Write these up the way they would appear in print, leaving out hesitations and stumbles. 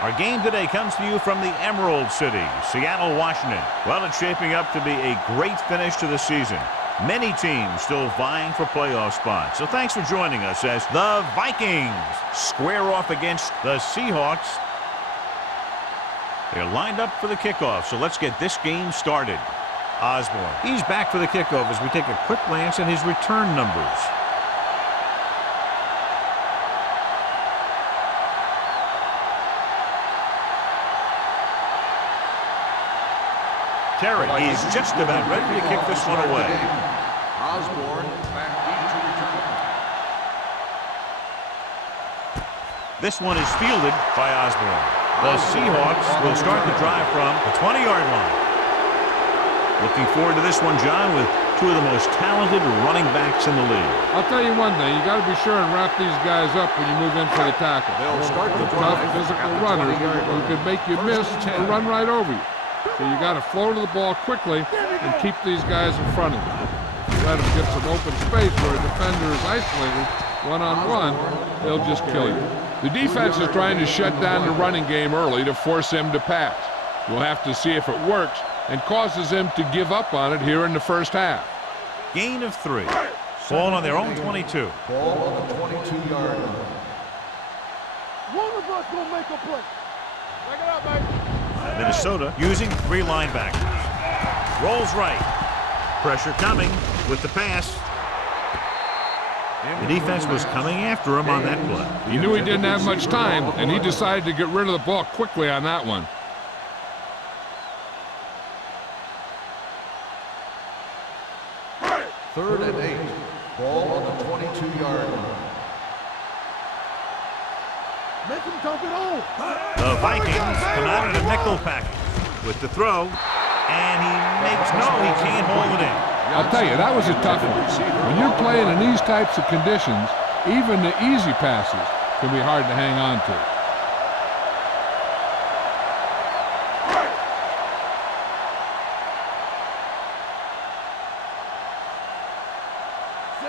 Our game today comes to you from the Emerald City, Seattle, Washington. Well, it's shaping up to be a great finish to the season. Many teams still vying for playoff spots. So thanks for joining us as the Vikings square off against the Seahawks. They're lined up for the kickoff, so let's get this game started. Osborne, he's back for the kickoff as we take a quick glance at his return numbers. Terry is just about ready to kick this one away. Osborne back into return. This one is fielded by Osborne. The Seahawks will start the drive from the 20-yard line. Looking forward to this one, John, with two of the most talented running backs in the league. I'll tell you one thing. You got to be sure and wrap these guys up when you move in for the tackle. They'll start the tough drive physical at the runners 20-yard who line. can make you miss or run right over you. So you got to flow to the ball quickly and keep these guys in front of you. If you let them get some open space where a defender is isolated one-on-one, they'll just kill you. The defense is trying to shut down the running game early to force him to pass. We'll have to see if it works and causes him to give up on it here in the first half. Gain of 3. Ball on their own 22. Ball on the 22-yard line. One of us gonna make a play. Check it out, baby. Minnesota using 3 linebackers. Rolls right. Pressure coming with the pass. The defense was coming after him on that play. He knew he didn't have much time, and he decided to get rid of the ball quickly on that one. Third and 8. Ball on the 22-yard line. Make him dump it on. The Vikings come out in a nickel package with the throw, and he can't hold it in. I'll tell you, that was a tough one. When you're playing in these types of conditions, even the easy passes can be hard to hang on to.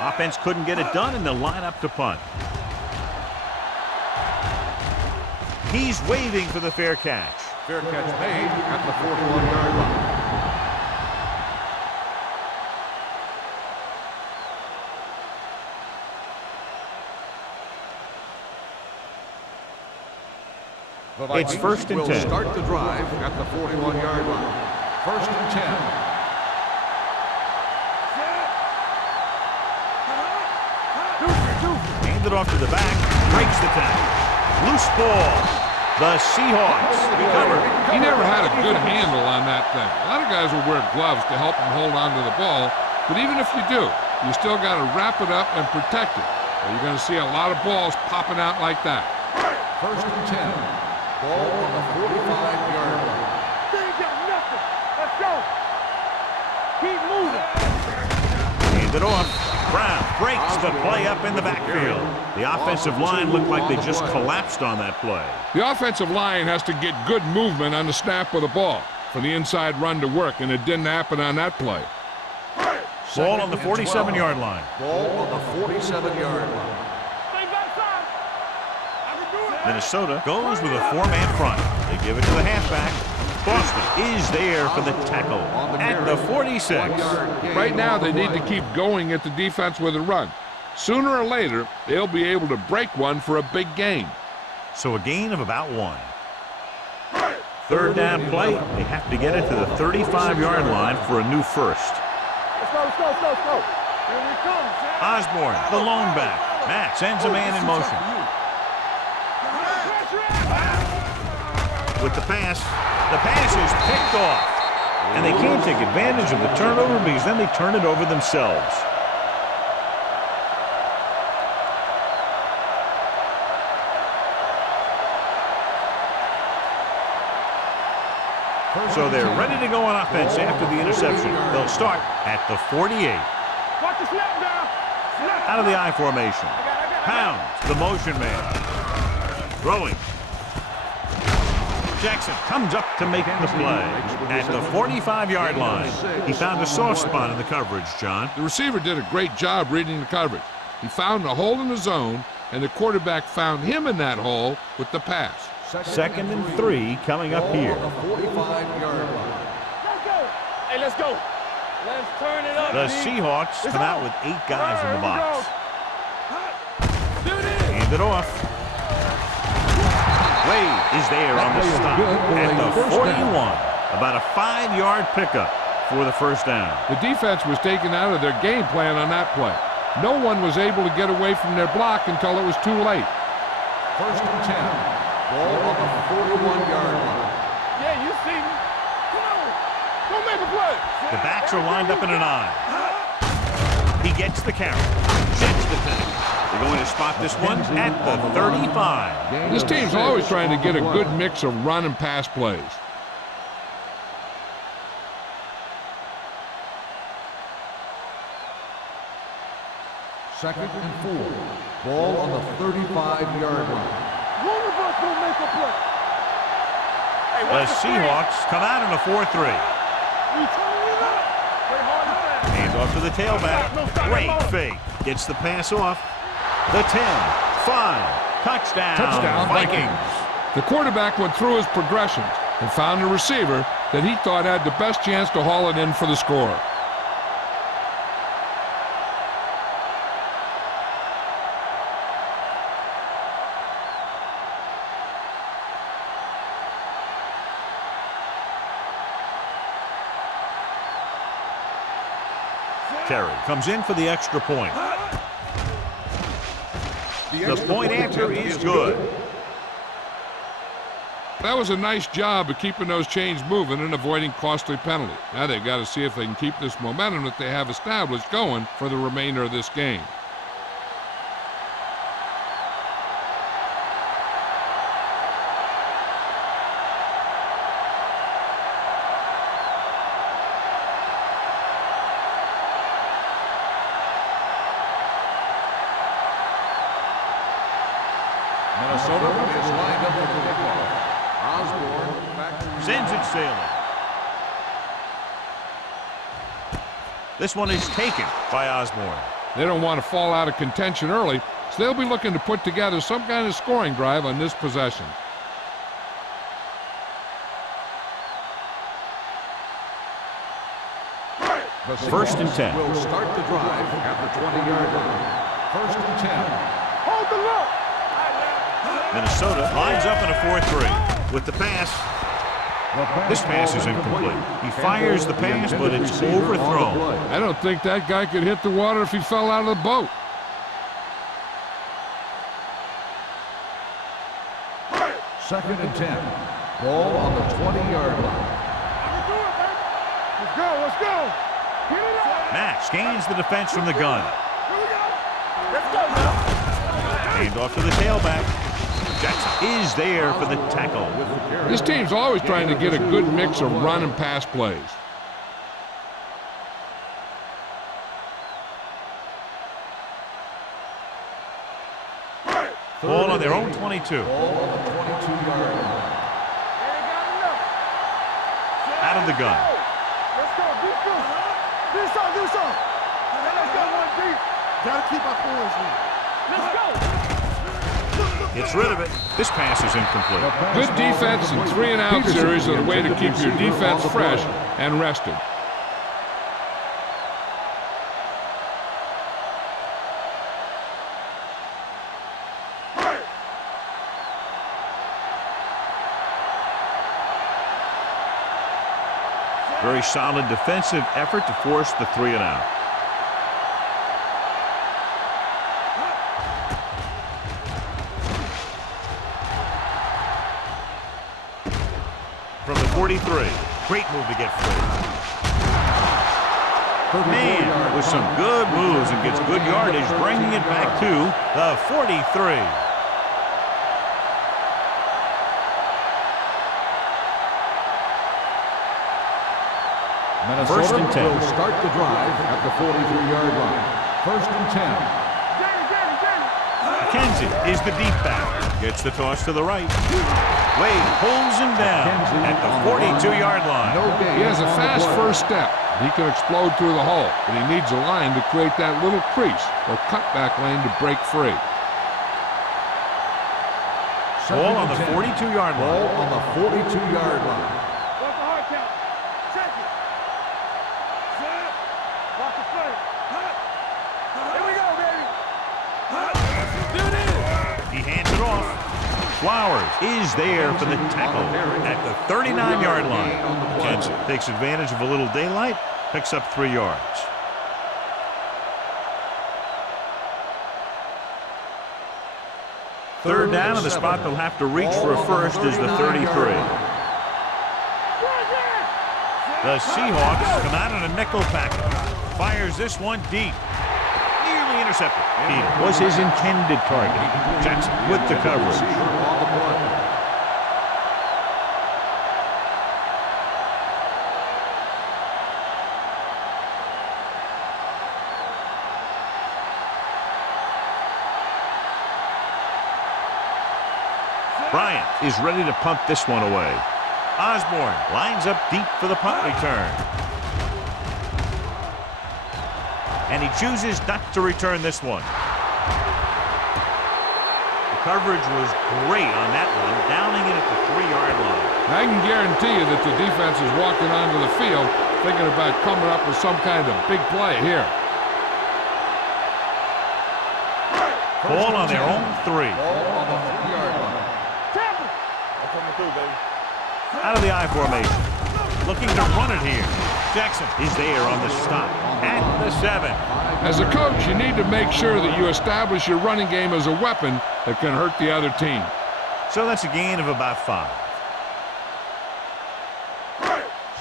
Offense couldn't get it done, and they'll line up to punt. He's waving for the fair catch. Fair catch made at the 41-yard line. It's first and 10. Will start the drive at the 41-yard line. First and 10. Handed off to the back, breaks the tackle. Loose ball. The Seahawks recover. He never had a good handle on that thing. A lot of guys will wear gloves to help him hold on to the ball, but even if you do, you still got to wrap it up and protect it, or you're going to see a lot of balls popping out like that. First and 10. Ball on the 45-yard line. They ain't got nothing. Let's go. Keep moving. Handed off. Brown breaks the play up in the backfield. The offensive line looked like they just collapsed on that play. The offensive line has to get good movement on the snap of the ball for the inside run to work, and it didn't happen on that play. Ball on the 47-yard line. Ball on the 47-yard line. Minnesota goes with a 4-man front. They give it to the halfback. Boston is there for the tackle at the 46. Right now, they need to keep going at the defense with a run. Sooner or later, they'll be able to break one for a big gain. So a gain of about 1. Third down play. They have to get it to the 35-yard line for a new first. Let's go. Here we come. Osborne, the lone back. Matt sends a man in motion. With the pass is picked off. And they can't take advantage of the turnover because then they turn it over themselves. So they're ready to go on offense after the interception. They'll start at the 48. Watch the snap down. Out of the I formation. Pounds, the motion man. Throwing. Jackson comes up to make the play at the 45-yard line. He found a soft spot in the coverage, John. The receiver did a great job reading the coverage. He found a hole in the zone, and the quarterback found him in that hole with the pass. 2nd and 3 coming up here. Ball on the 45-yard line. Hey, let's go. Let's turn it up. The Seahawks come out with 8 guys in the box. Hand it off. Wade is there on the stop at the 41. About a 5-yard pickup for the first down. The defense was taken out of their game plan on that play. No one was able to get away from their block until it was too late. 1st and 10. Ball on the 41-yard line. Yeah, you see me. Come on. Go make a play. The backs are lined up in an eye. He gets the carry. Sheds the thing. They're going to spot this one at the 35. This team's always trying to get a good mix of run and pass plays. 2nd and 4. Ball on the 35-yard line. One of us will make a play. Hey, The Seahawks come out in a 4-3. We turning it up. Play hard and fast. Hands off to the tailback. Great fake. Gets the pass off. The 10, 5. Touchdown, Vikings. The quarterback went through his progressions and found a receiver that he thought had the best chance to haul it in for the score. Terry comes in for the extra point. The point after is good. That was a nice job of keeping those chains moving and avoiding costly penalties. Now they've got to see if they can keep this momentum that they have established going for the remainder of this game. Minnesota is lined up for the kickoff. Osborne back to Sends it sailing. This one is taken by Osborne. They don't want to fall out of contention early, so they'll be looking to put together some kind of scoring drive on this possession. the 1st and 10. Will start the drive at the 20-yard line. 1st and 10. Hold the look. Minnesota lines up in a 4-3 with the pass. This pass is incomplete. He fires the pass, but it's overthrown. I don't think that guy could hit the water if he fell out of the boat. Second and 10. Ball on the 20-yard line. Let's go, let's go. Get it up. Max gains the defense from the gun. Here we go. Let's go now. Hand off to the tailback. Jackson is there for the tackle. This team's always trying to get a good mix of run and pass plays. Ball on their own 22. Ball on the 22-yard line. Out of the gun. Let's go, defense. Do something. Let's go one deep. Gotta keep our poise in. Let's go. Gets rid of it. This pass is incomplete. Good defense and 3-and-out series are the way to keep your defense fresh and rested. Very solid defensive effort to force the 3-and-out. From the 43. Great move to get free. Man, with some good moves and gets good yardage, bringing it back to the 43. Minnesota 1st and 10. will start the drive at the 43-yard line. 1st and 10. McKenzie is the deep back. Gets the toss to the right. Wade pulls him down at the 42-yard line. He has a fast first step. He can explode through the hole, but he needs a line to create that little crease or cutback lane to break free. Ball on the 42-yard line. Ball on the 42-yard line. What's the hard count? Check it. Set. Watch the play. Here we go, baby. There it is. He hands it off. Flowers is there for the tackle at the 39-yard line. Jensen takes advantage of a little daylight, picks up 3 yards. Third down, and the spot they'll have to reach for a first is the 33. The Seahawks come out in a nickel package. Fires this one deep. Nearly intercepted. Peter was his intended target. Jackson with the coverage. Bryant is ready to punt this one away. Osborne lines up deep for the punt return. And he chooses not to return this one. The coverage was great on that one, downing it at the 3-yard line. I can guarantee you that the defense is walking onto the field thinking about coming up with some kind of big play here. Ball on their own 3. Ball on the 3-yard line. Out of the I formation. Looking to run it here. Jackson is there on the stop at the 7. As a coach, you need to make sure that you establish your running game as a weapon that can hurt the other team. So that's a gain of about 5.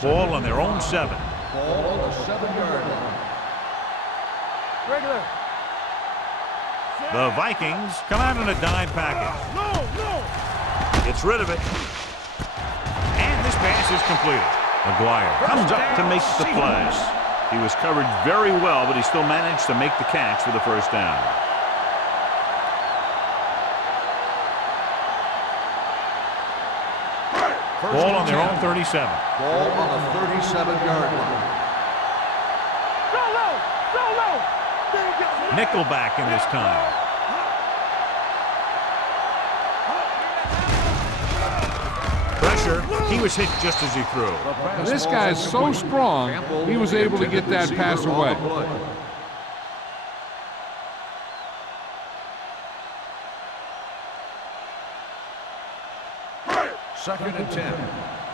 Ball on their own 7. Ball on the 7-yard line. Regular. The Vikings come out in a dime package. Gets rid of it. And this pass is completed. McGuire comes up to make the play. He was covered very well, but he still managed to make the catch for the first down. Ball on their own 37. Ball on the 37-yard line. Go low. Nickelback in this time. Pressure. He was hit just as he threw. This guy's so strong, he was able to get that pass away. Second and 10.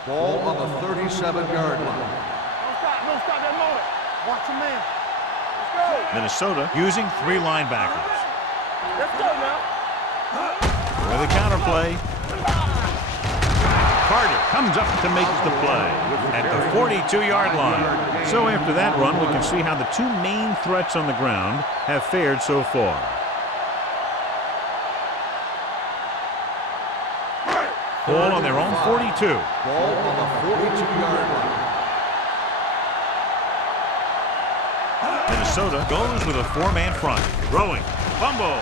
Ball on the 37-yard line. Don't stop that motor. Watch your man. Let's go. Minnesota using 3 linebackers. Let's go now. For the counterplay. Carter comes up to make the play at the 42-yard line. So after that run, we can see how the 2 main threats on the ground have fared so far. Ball on their own 42. Ball on the 42-yard line. Minnesota goes with a 4-man front. Throwing. Fumble.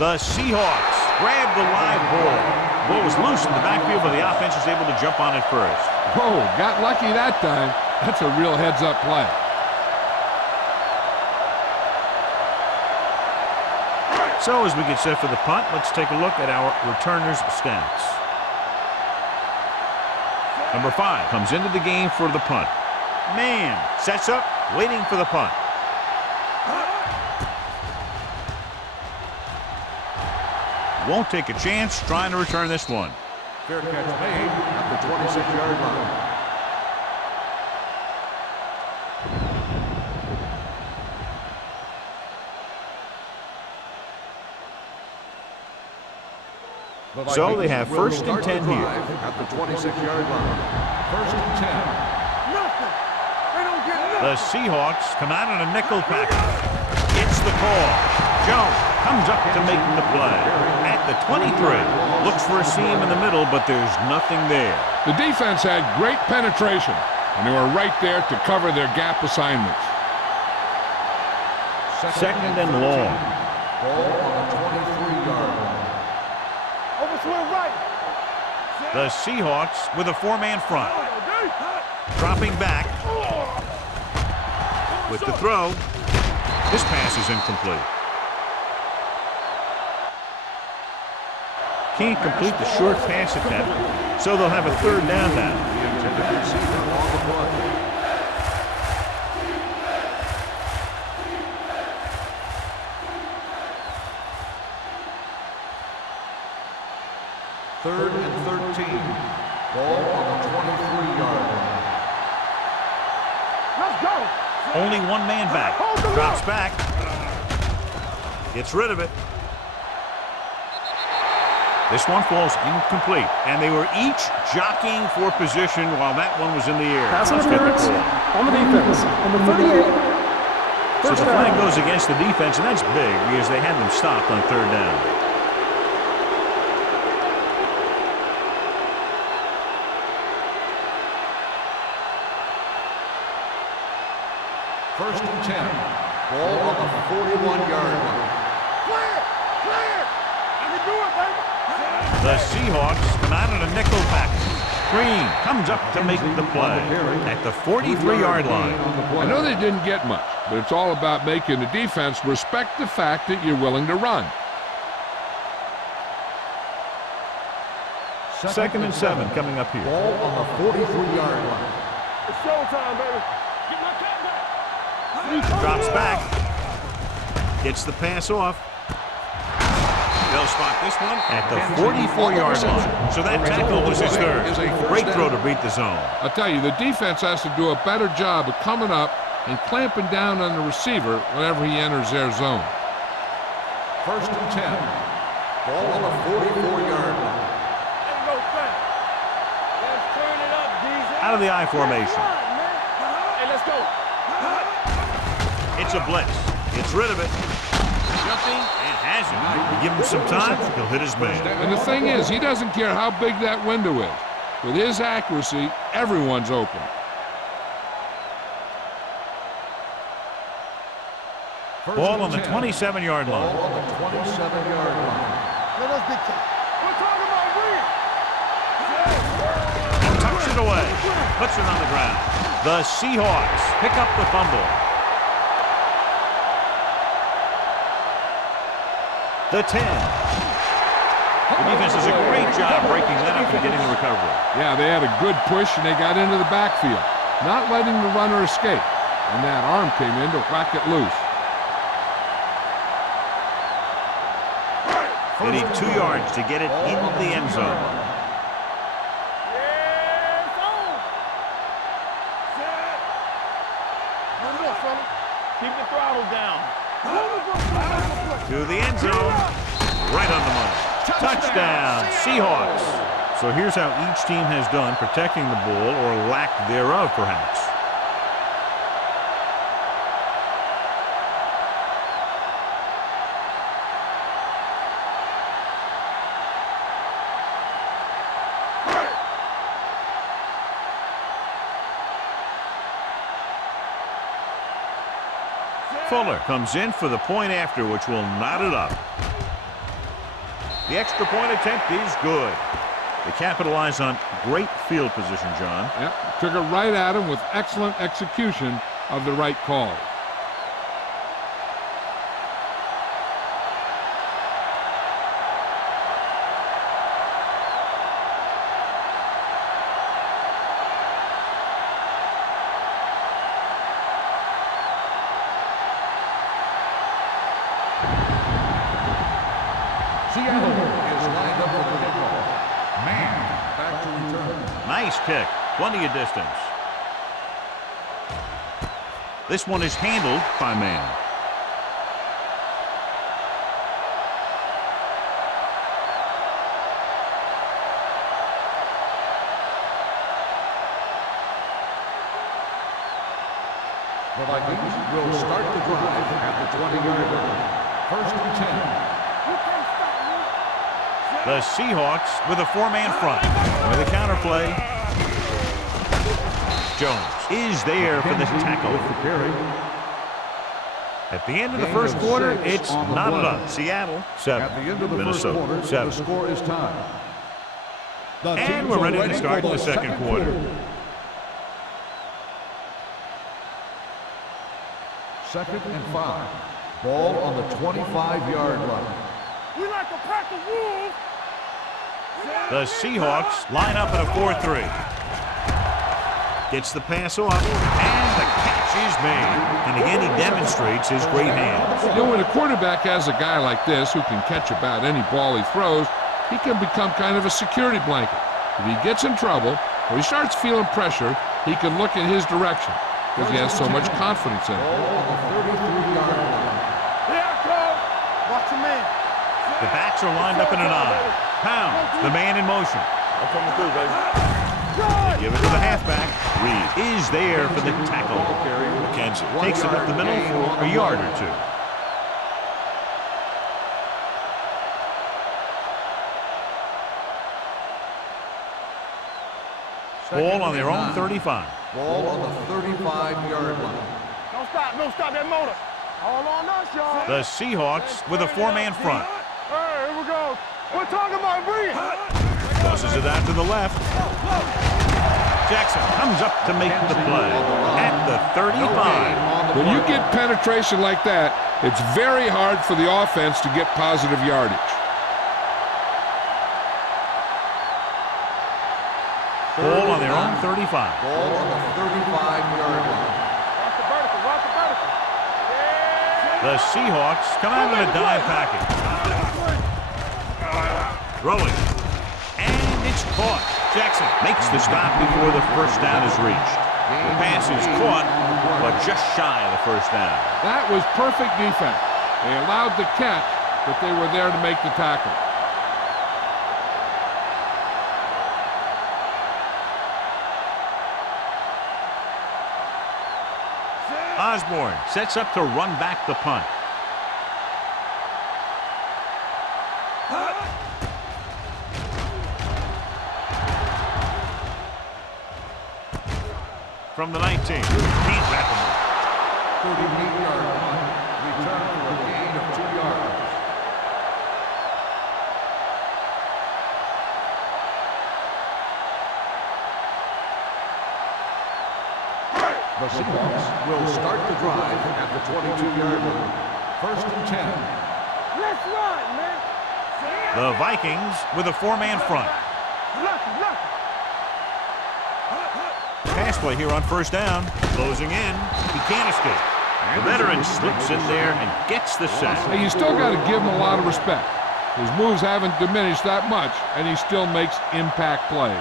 The Seahawks grab the live ball. Ball was loose in the backfield, but the offense was able to jump on it first. Whoa, got lucky that time. That's a real heads-up play. So as we get set for the punt, let's take a look at our returners' stats. Number 5 comes into the game for the punt. Man sets up, waiting for the punt. Won't take a chance trying to return this one. Fair catch made at the 26-yard line. So they have first and 10 here. At the 26-yard line. First and 10. Nothing. They don't get nothing. The Seahawks come out in a nickel package. It's the call. Jones comes up to make the play. At the 23. Looks for a seam in the middle, but there's nothing there. The defense had great penetration, and they were right there to cover their gap assignments. Second and long. Ball on the 23-yard line. Over to the right. The Seahawks with a 4-man front. Dropping back. With the throw. This pass is incomplete. can't complete the short pass attempt, so they'll have a third down now. The intended receiver on the play. Third and 13. Ball on the 23-yard line. Let's go. Only one man back. Drops back. Gets rid of it. This one falls incomplete, and they were each jockeying for position while that one was in the air. Pass Let's get the interference call. on the defense. Number 38. So First the flag down. goes against the defense, and that's big because they had them stopped on third down. First and 10. Ball on the 41-yard line. Clear. Clear. I can do it, baby. The Seahawks come out in a nickel package. Green comes up to make the play at the 43-yard line. I know they didn't get much, but it's all about making the defense respect the fact that you're willing to run. Second and 7 coming up here. Ball on the 43-yard line. It's showtime, baby. Get my cat back. Drops back. Gets the pass off. They'll spot this one at the 44-yard line. So that tackle was his third. Great throw to beat the zone. I'll tell you, the defense has to do a better job of coming up and clamping down on the receiver whenever he enters their zone. First and 10. Ball on the 44-yard line. Ain't no thing. Let's turn it up, DJ. Out of the I formation. Hey, let's go. It's a blitz. Gets rid of it. Jumping and has it. You give him some time, he'll hit his man. And the thing is, he doesn't care how big that window is. With his accuracy, everyone's open. Ball on the 27-yard line. Ball on the 27-yard line. Let us dictate. We're talking about real. Tucks it away. Puts it on the ground. The Seahawks pick up the fumble. The 10. The defense does a great job breaking that up and getting the recovery. Yeah, they had a good push and they got into the backfield, not letting the runner escape. And that arm came in to whack it loose. They need 2 yards to get it in the end zone. Yes, on. Set. Come on, fella. Keep the throttle down. To the end zone. Right on the money. Touchdown, Seahawks. So here's how each team has done protecting the ball, or lack thereof, perhaps. Fuller comes in for the point after, which will knot it up. The extra point attempt is good. They capitalize on great field position, John. Yep, took it right at him with excellent execution of the right call. Seattle is lined up for the kickoff. Man back to return. Nice kick. Plenty of distance. This one is handled by man. The Vikings will start the drive at the 20-yard line. First and 10. The Seahawks with a 4-man front. With a counterplay. Jones is there for the tackle. At the end of the first quarter, it's knotted up. Seattle, 7. At the end of the first Minnesota, quarter, 7. the score is tied. The And teams we're are ready to start for the second quarter. Second and 5. Ball on the 25-yard line. We like a pack of wolves. The Seahawks line up in a 4-3. Gets the pass off, and the catch is made. And again, he demonstrates his great hands. You know, when a quarterback has a guy like this who can catch about any ball he throws, he can become kind of a security blanket. If he gets in trouble or he starts feeling pressure, he can look in his direction because he has so much confidence in it. Watch your man. The backs are lined up in an eye. Pounds, the man in motion. I'm coming through, baby. They give it to the halfback. Reed is there for the tackle. McKenzie takes it up the middle for a yard or two. Ball on their own 35. Ball on the 35-yard line. Don't stop that motor. All on us, y'all. The Seahawks with a four-man front. Hey, here we go. We're talking about Reed. Tosses it out to the left. Jackson comes up to make the play at the 35. When you get penetration like that, it's very hard for the offense to get positive yardage. Ball on their own 35. Ball on the 35-yard line. Watch the vertical. Watch the vertical. The Seahawks come out in a dime package. Throwing. And it's caught. Jackson makes the stop before the first down is reached. The pass is caught, but just shy of the first down. That was perfect defense. They allowed the catch, but they were there to make the tackle. Osborne sets up to run back the punt. From the 19. Can't wrap him up. 38-yard punt. Return for a gain of 2 yards. The Seahawks will start the drive at the 22-yard line. First and 10. Let's run, man. The Vikings with a four-man front. Lucky. Pass play here on first down. Closing in. He can't escape. The veteran slips in there and gets the sack. Hey, you still got to give him a lot of respect. His moves haven't diminished that much, and he still makes impact plays.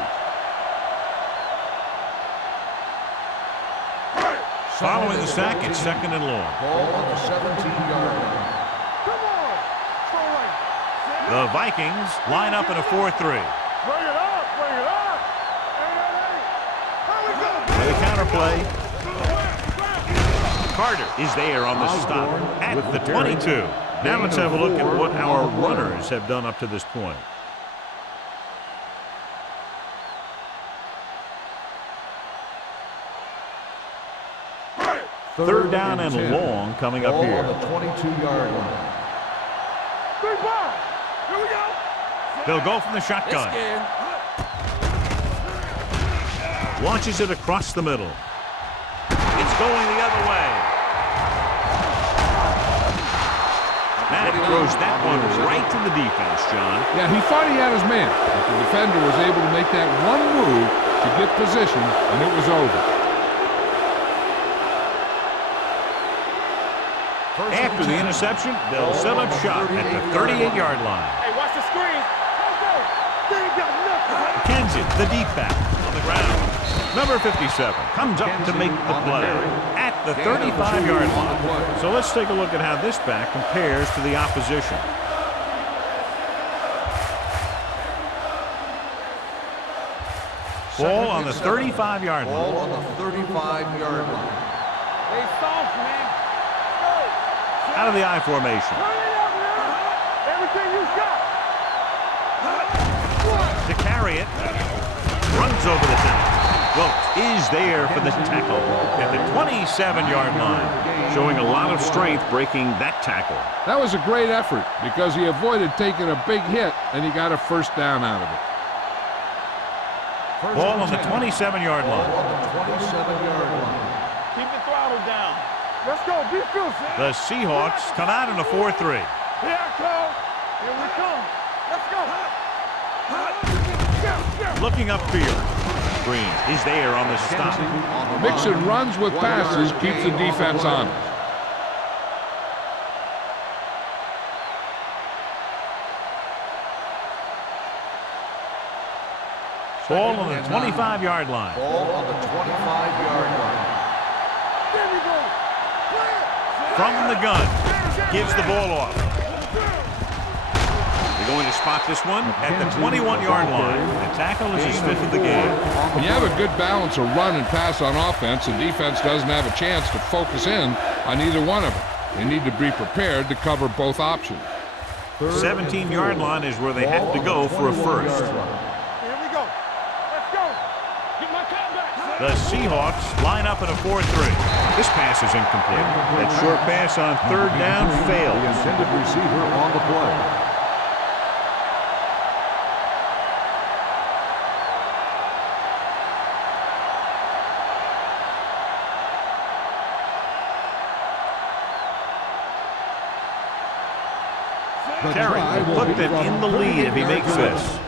Following the sack, it's second and long. Ball on the 17-yard line. Come on. Throw right. The Vikings line up in a 4-3. Bring it up. Hey. Here we go. With a counterplay. Carter is there on the stop at the 22. Now let's have a look at what our runners have done up to this point. Third down and long coming up here. Ball on the 22-yard line. 3 ball. Here we go. They'll go from the shotgun. Launches it across the middle. It's going the other way. Maddox throws that one right to the defense, John. Yeah, he thought he had his man, but the defender was able to make that one move to get position, and it was over. After the interception, they'll set up shop at the 38-yard line. Hey, watch the screen. Let's go. They ain't got nothing. McKenzie, the deep back, on the ground. Number 57 comes up to make the play at the 35-yard line. So let's take a look at how this back compares to the opposition. Ball on the 35-yard line. Ball on the 35-yard line. They soft, man. Out of the I formation. Turn it up, man. Everything you got. To carry it. Runs over the top. Wilkes is there for the tackle at the 27-yard line. Showing a lot of strength breaking that tackle. That was a great effort because he avoided taking a big hit, and he got a first down out of it. Ball on the 27-yard line. Ball on the 27-yard line. Keep the throttle down. Let's go. Defense. The Seahawks come out in a 4-3. Here I come. Here we come. Let's go. Looking upfield. Green is there on the stop. Mixing runs with passes keeps the defense on. Ball on the 25-yard line. Ball on the 25-yard line. From the gun. Gives the ball off. They're going to spot this one at the 21-yard line. The tackle is his fifth of the game. When you have a good balance of run and pass on offense, the defense doesn't have a chance to focus in on either one of them. They need to be prepared to cover both options. 17-yard line is where they have to go for a first. The Seahawks line up in a 4-3. This pass is incomplete. That short pass on third down fails. The intended receiver on the play. Terry will put them in the lead if he makes this.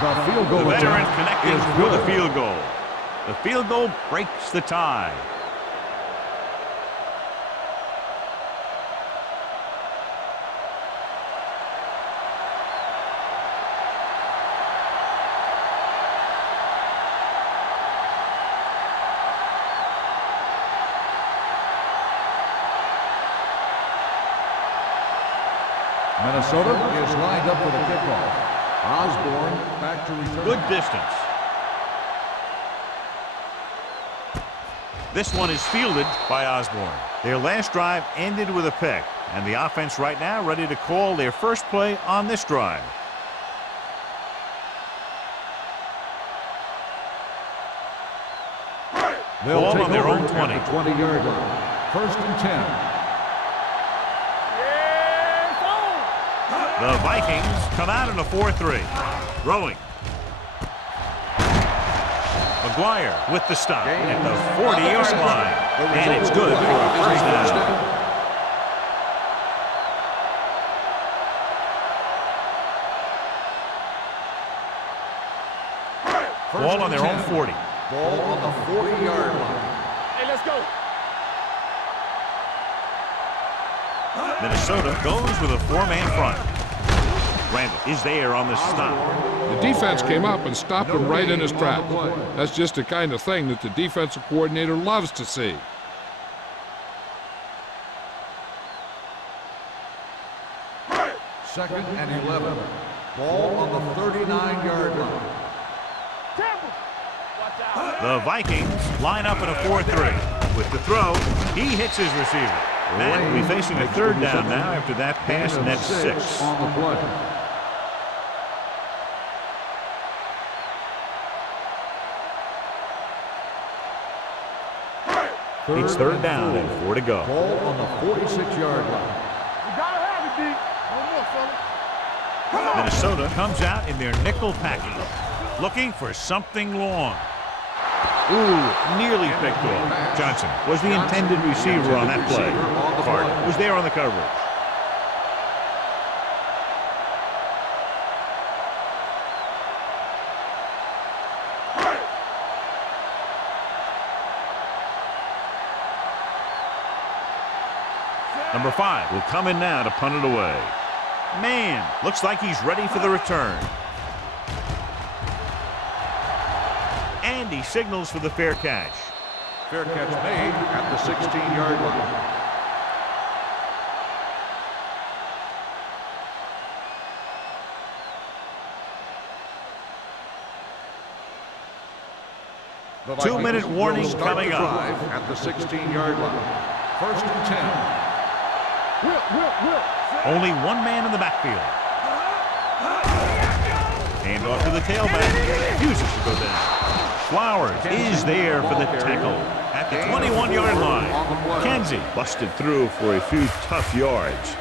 The field goal The veteran attempt connecting is with good. a field goal. The field goal breaks the tie. Minnesota is lined up for the kickoff. Osborne back to return. Good distance. This one is fielded by Osborne. Their last drive ended with a pick, and the offense right now ready to call their first play on this drive. They'll Ball take on their over own 20. at the 20-yard line. First and 10. The Vikings come out in a 4-3. Throwing. McGuire with the stop at the 40-yard line. And it's good for a first down. Ball on their own 40. Ball on the 40-yard line. Hey, let's go. Minnesota goes with a four-man front. Randall is there on the stop. The defense came up and stopped him right in his tracks. That's just the kind of thing that the defensive coordinator loves to see. Second and 11. Ball on the 39-yard line. The Vikings line up in a 4-3. With the throw, he hits his receiver. Matt will be facing a third down now after that pass, and that's 6. On the play. It's third down and 4 to go. Ball on the 46-yard line. You gotta have it, D. One more, fella. Minnesota comes out in their nickel package, looking for something long. Ooh, nearly picked off. Johnson was the intended receiver on that play. Carter was there on the coverage. Number 5 will come in now to punt it away. Man, looks like he's ready for the return. And he signals for the fair catch. Fair catch made at the 16-yard line. The 2-minute Vikings warning will start coming the up. drive at the 16-yard line. First and 10. Only one man in the backfield. Hand off to the tailback. Refuses to go down. Flowers is there for the tackle at the 21-yard line. Kenzie busted through for a few tough yards.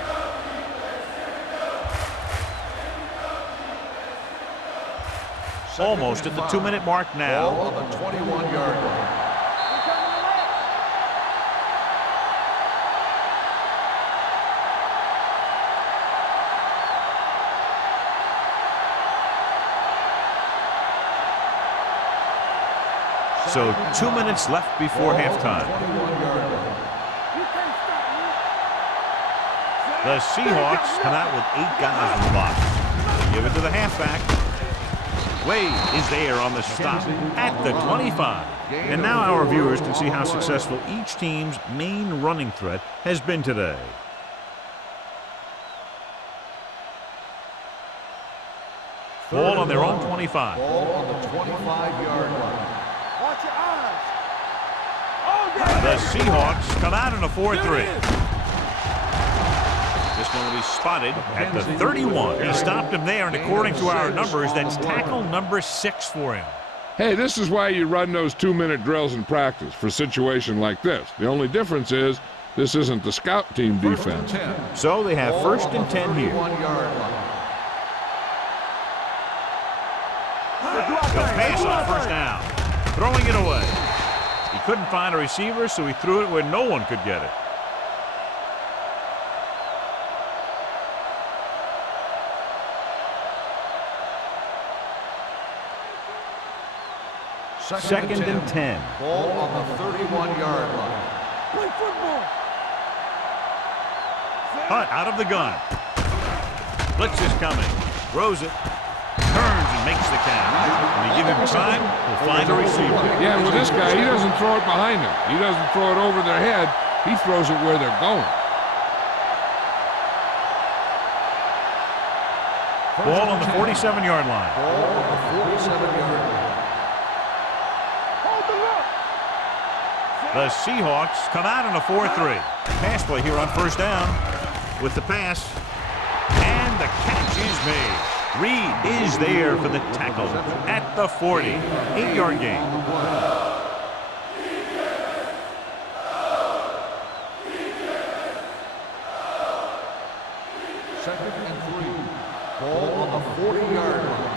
Almost at the 2-minute mark now. Ball on the 21-yard line. So 2 minutes left before halftime. The Seahawks come out with 8 guys in the box. They give it to the halfback. Wade is there on the stop at the 25. And now our viewers can see how successful each team's main running threat has been today. Ball on their own 25. Ball on the 25-yard line. Watch your eyes. The Seahawks come out in a 4-3. This one will be spotted at the 31. He stopped him there, and according to our numbers, that's tackle number 6 for him. Hey, this is why you run those 2-minute drills in practice for a situation like this. The only difference is this isn't the scout team defense. So they have 1st and 10 here. He'll pass on 1st down, throwing it away. He couldn't find a receiver, so he threw it where no one could get it. Second and 10. Ball on the 31-yard line. Play football. Hunt out of the gun. Blitz is coming. Throws it. Turns and makes the catch. When you give him time, he'll find a receiver. Yeah, with this guy, he doesn't throw it behind him. He doesn't throw it over their head. He throws it where they're going. Ball on the 47-yard line. Ball on the 47-yard line. The Seahawks come out in a 4-3. Pass play here on 1st down with the pass. And the catch is made. Reed is there for the tackle at the 40. 8-yard gain. Second and 3. Ball on the 40-yard line.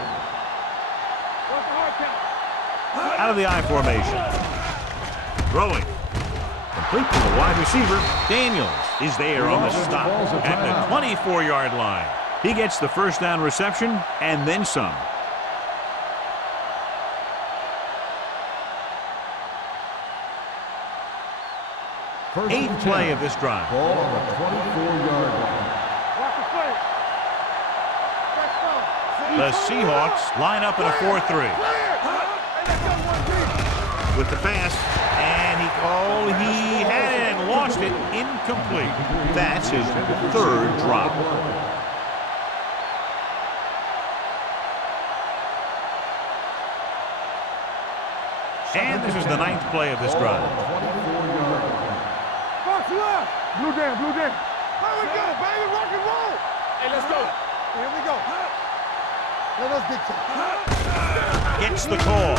Out of the I formation. Throwing. Complete to the wide receiver. Daniels is there on the stop at the 24-yard line. He gets the 1st down reception and then some. Eighth play of this drive. Ball on the 24-yard line. Watch the play. The Seahawks line up in a 4-3. With the pass, and he had it and lost it, incomplete. That's his 3rd drop. And this is the 9th play of this drive. Box left. Blue down, blue down. Here we go, baby, rock and roll. Hey, let's go. Here we go. Let us big time. Gets the call.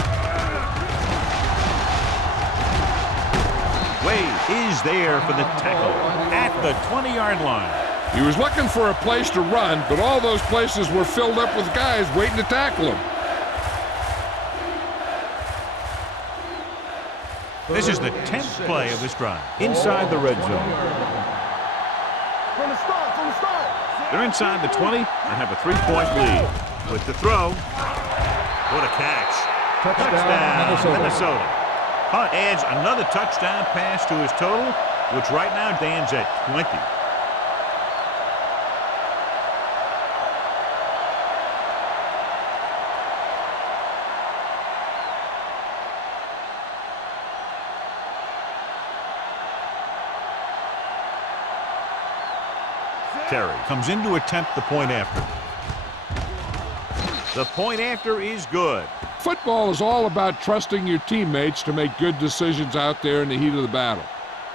Wade is there for the tackle at the 20-yard line. He was looking for a place to run, but all those places were filled up with guys waiting to tackle him. This is the 10th play of this drive. Inside the red zone. From the start, from the start. They're inside the 20 and have a 3-point lead. With the throw. What a catch. Touchdown, Minnesota. Hunt adds another touchdown pass to his total, which right now stands at 20. Terry comes in to attempt the point after. The point after is good. Football is all about trusting your teammates to make good decisions out there in the heat of the battle.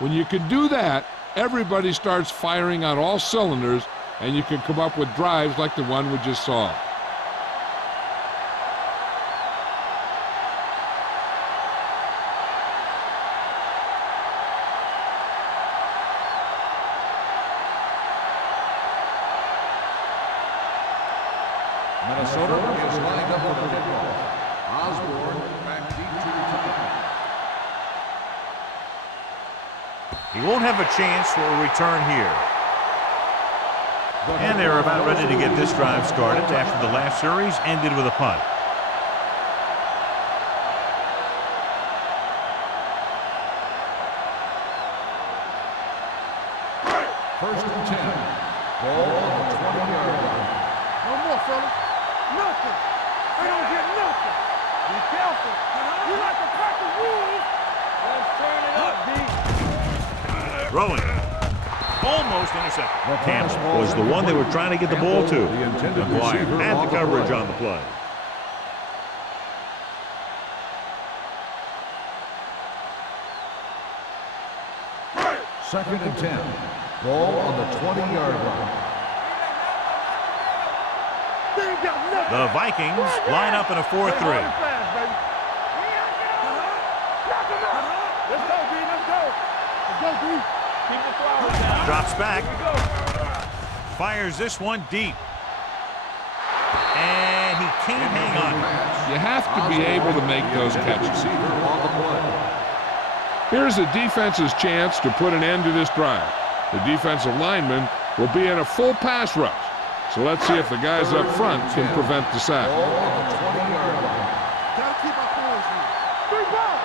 When you can do that, everybody starts firing on all cylinders, and you can come up with drives like the one we just saw. Minnesota is lined up with the kickoff. Osborne back deep to return. He won't have a chance for a return here. And they're about ready to get this drive started after the last series ended with a punt. Ball on the 20-yard line. No more, fellas. Nothing. They don't get nothing. Be careful. You like to crack the rules. Let's turn it up, D. Throwing. Almost intercepted. Campbell was the one they were trying to get the ball to. McGuire had the coverage on the play. Second and 10. Ball on the 20-yard line. They ain't got nothing. The Vikings line up in a 4-3. Knock him out. Let's go, D. Let's go. Let's go, D. Keep the flowers down. Drops back. Here we go. Fires this one deep. And he can't hang on. You have to be able to make those catches. Receiver on the play. Here's the defense's chance to put an end to this drive. The defensive lineman will be in a full pass rush. So let's see if the guys up front can prevent the sack. Ball on the 20-yard line. Gotta keep our boys here. 3 balls.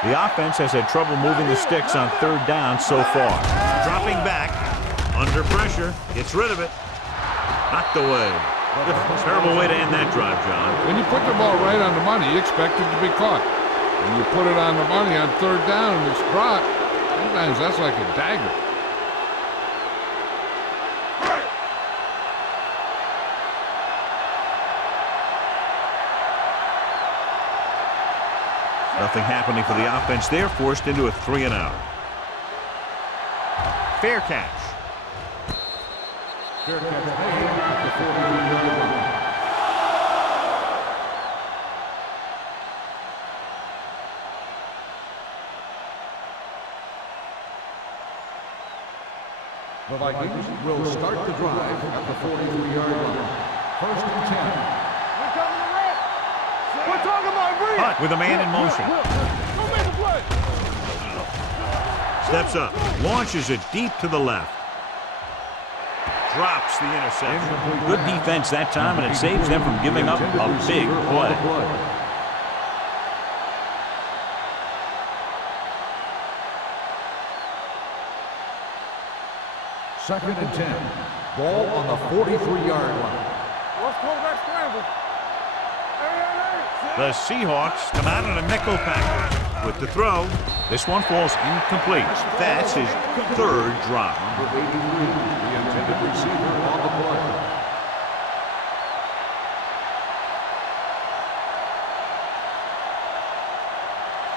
The offense has had trouble moving the sticks on third down so far. Dropping back, under pressure, gets rid of it. Knocked away. Terrible way to end that drive, John. When you put the ball right on the money, you expect it to be caught. When you put it on the money on third down and it's dropped, sometimes that's like a dagger. Nothing happening for the offense. They're forced into a 3-and-out. Fair catch. Fair catch made at the 43-yard line. The Vikings will start the drive at the 43-yard line. First and 10. We're coming to red. We're talking about red. Hunt with a man in motion. Go make a play. Steps up. Launches it deep to the left. Drops the interception. Good defense that time, and it saves them from giving up a big play. Second and 10. Ball on the 43-yard line. What's quarterback scramble? The Seahawks come out in a nickel package. With the throw, this one falls incomplete. That's his third drop. Number 83, the intended receiver on the play.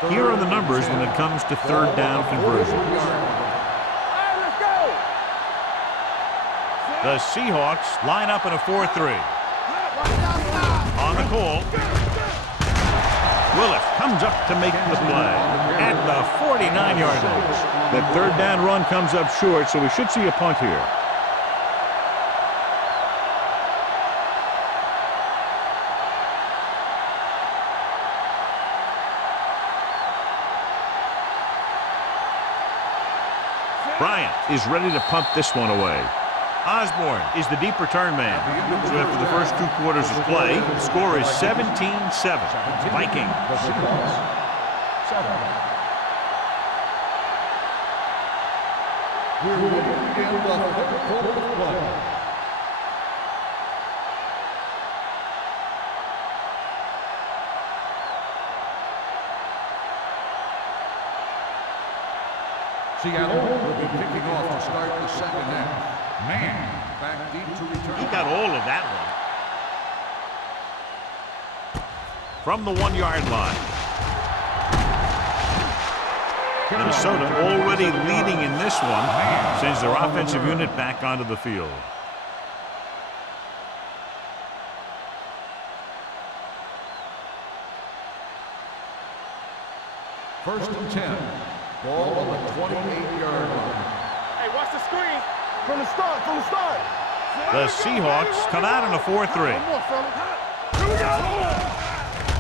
Here are the numbers when it comes to third down conversions. The Seahawks line up in a 4-3. On the call, Willis comes up to make the play at the 49-yard line. That third down run comes up short, so we should see a punt here. Bryant is ready to punt this one away. Osborne is the deep return man. So after the first 2 quarters of play, the score is 17-7. Vikings. We're in the third quarter of play. Seattle will be kicking off to start the second half. Man, back deep to return. He got all of that one. From the 1-yard line. Minnesota already leading in this one, sends their offensive unit back onto the field. First and 10. Ball on the 28-yard line. Hey, watch the screen. From the start, from the start. The Seahawks come out in a 4-3.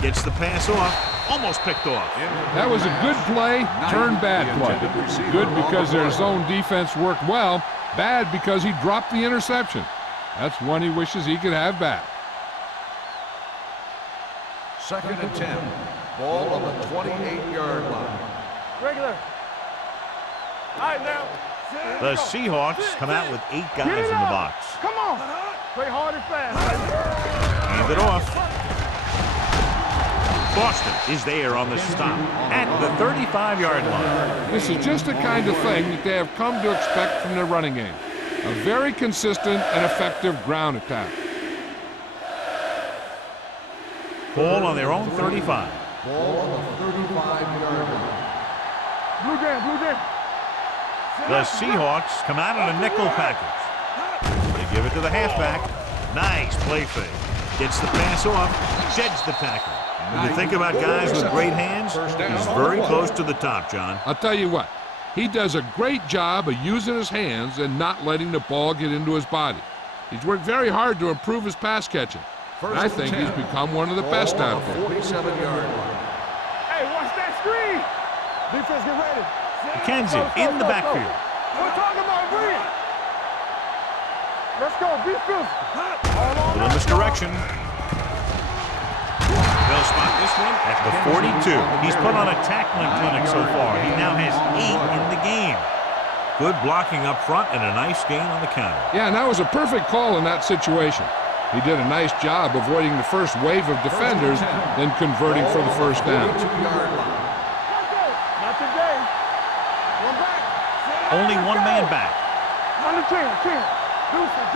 Gets the pass off, almost picked off. That was a good play, turned bad play. Good because their zone defense worked well, bad because he dropped the interception. That's one he wishes he could have back. Second and 10. Ball on the 28-yard line. Regular. All right, now. The Seahawks come out with 8 guys in the box. Come on. Play hard and fast. Hand it off. Boston is there on the stop at the 35-yard line. This is just the kind of thing that they have come to expect from their running game. A very consistent and effective ground attack. Ball on their own 35. Ball on the 35-yard line. Blue jam, blue jam. The Seahawks come out in a nickel package. They give it to the halfback. Nice play fake. Gets the pass off. Sheds the tackle. When you think about guys with great hands, he's very close to the top, John. I'll tell you what, he does a great job of using his hands and not letting the ball get into his body. He's worked very hard to improve his pass catching. And I think he's become one of the best out there. 47-yard line. Hey, watch that screen. Defense, get ready. McKenzie in the backfield. We're talking about Green. Let's go. Be physical. Little misdirection. They'll spot this one at the 42. He's put on a tackling clinic so far. He now has 8 in the game. Good blocking up front and a nice gain on the counter. Yeah, and that was a perfect call in that situation. He did a nice job avoiding the first wave of defenders, then converting for the first down. 42-yard line. Not today. One back. Only one man back. On the 10. Deuce it.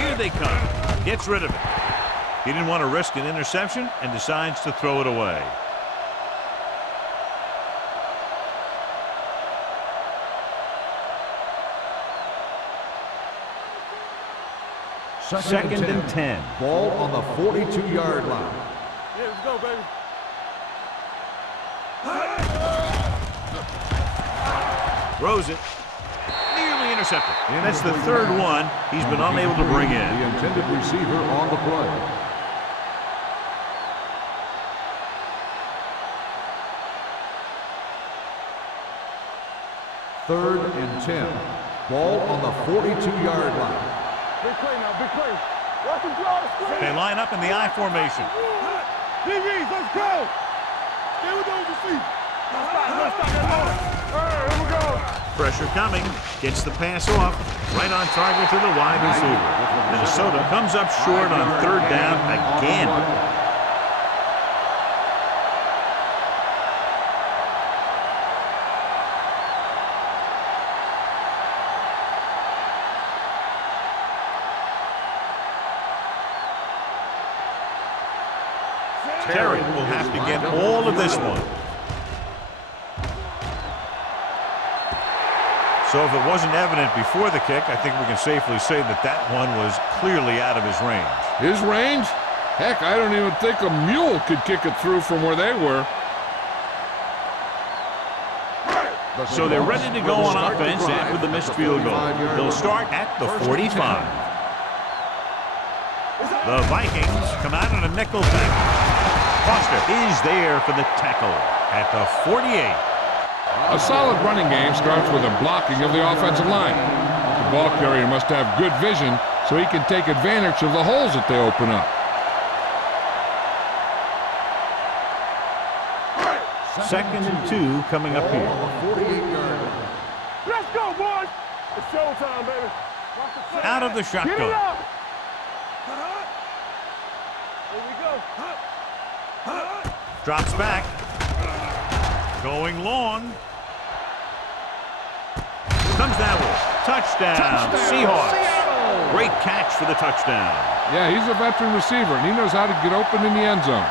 Here they come. Gets rid of it. He didn't want to risk an interception and decides to throw it away. Second and 10. Ball on the 42-yard line. Yeah, let's go, baby. Throws it. Nearly intercepted. And that's the third one he's been unable to bring in. The intended receiver on the play. Third and 10. Ball on the 42-yard line. Big play now, big play. Watch him draw the screen. They line up in the I formation. DBs, let's go. Stay with those receivers. Let's stop that load. Here we go. Pressure coming. Gets the pass off. Right on target to the wide receiver. Minnesota comes up short on third down again. Terry will have to get all of this one. So if it wasn't evident before the kick, I think we can safely say that that one was clearly out of his range. His range? Heck, I don't even think a mule could kick it through from where they were. So they're ready to go on offense after the missed field goal. They'll start at the 45. The Vikings come out in a nickel package. Foster is there for the tackle at the 48. A solid running game starts with a blocking of the offensive line. The ball carrier must have good vision so he can take advantage of the holes that they open up. Second and 2 coming up here. 48-yard line. Let's go, boys. It's showtime, baby. Out of the Get it shotgun. up. Here we go. Drops back. Going long. Comes that way. Touchdown. Seahawks. Great catch for the touchdown. Yeah, he's a veteran receiver, and he knows how to get open in the end zone.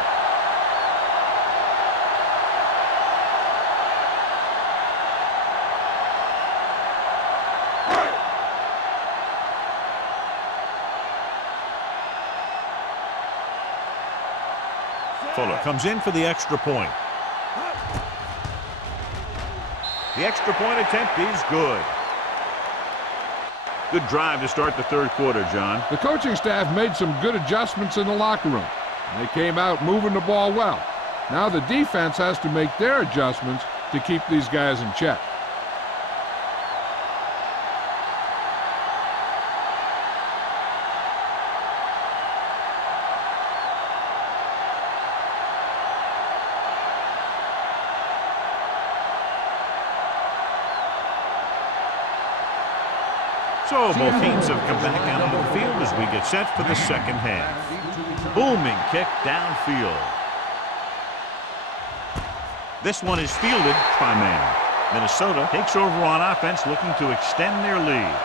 Fuller comes in for the extra point. The extra point attempt is good. Good drive to start the third quarter, John. The coaching staff made some good adjustments in the locker room. They came out moving the ball well. Now the defense has to make their adjustments to keep these guys in check. So both teams have come back down onto the field as we get set for the second half. Booming kick downfield. This one is fielded by man. Minnesota takes over on offense, looking to extend their lead.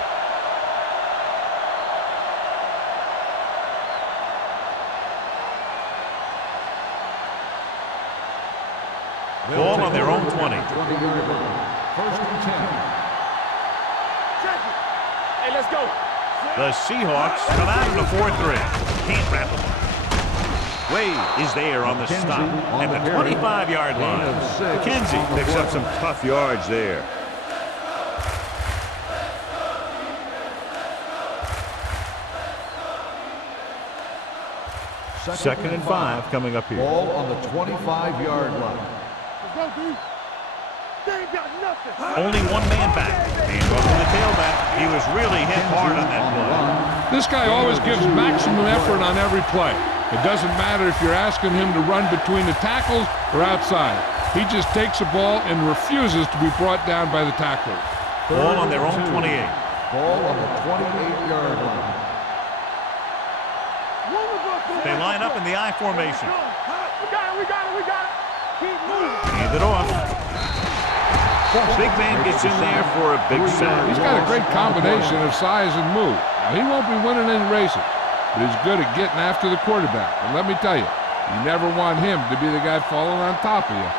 Ball on their own 20. 20-yard line. First and 10. Check it. Hey, let's go. The Seahawks come out in a 4-3. Can't wrap them up. Wade is there on the stop at the 25-yard line. McKenzie picks up some tough yards there. Second and 5 coming up here. Ball on the 25-yard line. Let's go, dude. They ain't got nothing. Only one man back. Hand off to the tailback. He was really hit hard on that play. This guy always gives maximum effort on every play. It doesn't matter if you're asking him to run between the tackles or outside. He just takes the ball and refuses to be brought down by the tacklers. Ball on their own 28. Ball on the 28-yard line. They line up in the I formation. We got it. Keep moving. Hand it off. Big man gets in there for a big sack. He's got a great combination of size and move. Now, he won't be winning any races, but he's good at getting after the quarterback. And let me tell you, you never want him to be the guy falling on top of you.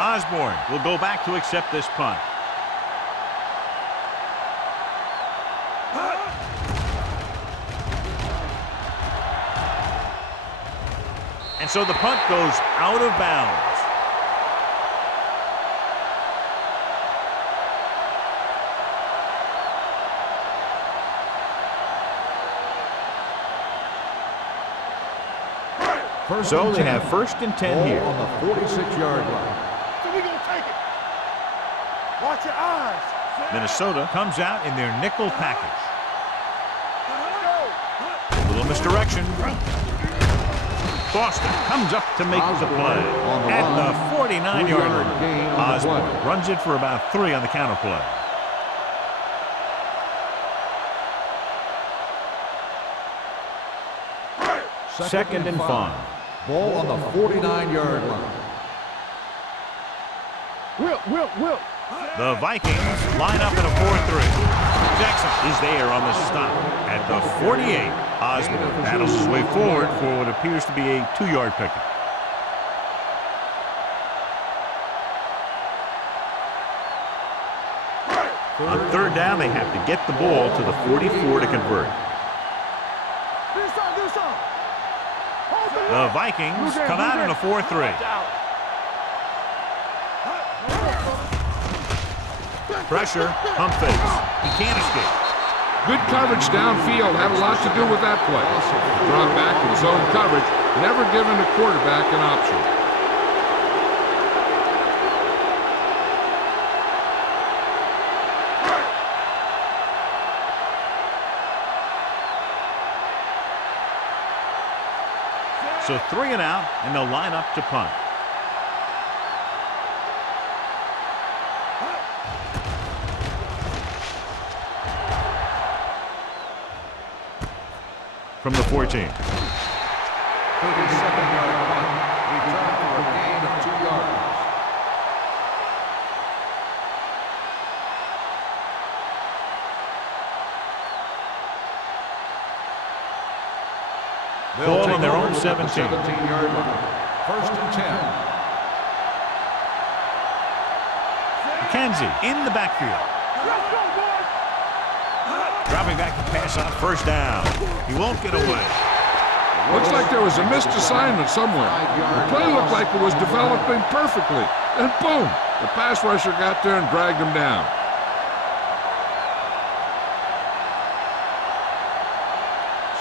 Osborne will go back to accept this punt. And so the punt goes out of bounds. So they have first and 10 here. On the 46-yard line. So we gonna take it. Watch your eyes. Minnesota comes out in their nickel package. Let's go. A little misdirection. Boston comes up to make the play at the 49-yard line. Osborne runs it for about 3 on the counter play. Second and 5. Ball on the 49-yard line. Will. The Vikings line up in a 4-3. Jackson is there on the stop at the 48. Osborne battles his way forward for what appears to be a 2-yard pickup. On third down, they have to get the ball to the 44 to convert. Do something. The Vikings come out in a 4-3. Pressure, pump fakes. He can't escape. Good coverage downfield had a lot to do with that play. Drop back in zone coverage, never giving the quarterback an option. So 3 and out, and they'll line up to punt. From the 14. 37-yard punt. Return for a gain of 2 yards. Ball on their own 17. 17-yard line. First and 10. McKenzie in the backfield. Let's go, boys. Dropping back to pass on first down. He won't get away. Looks like there was a missed assignment somewhere. The play looked like it was developing perfectly. And boom, the pass rusher got there and dragged him down.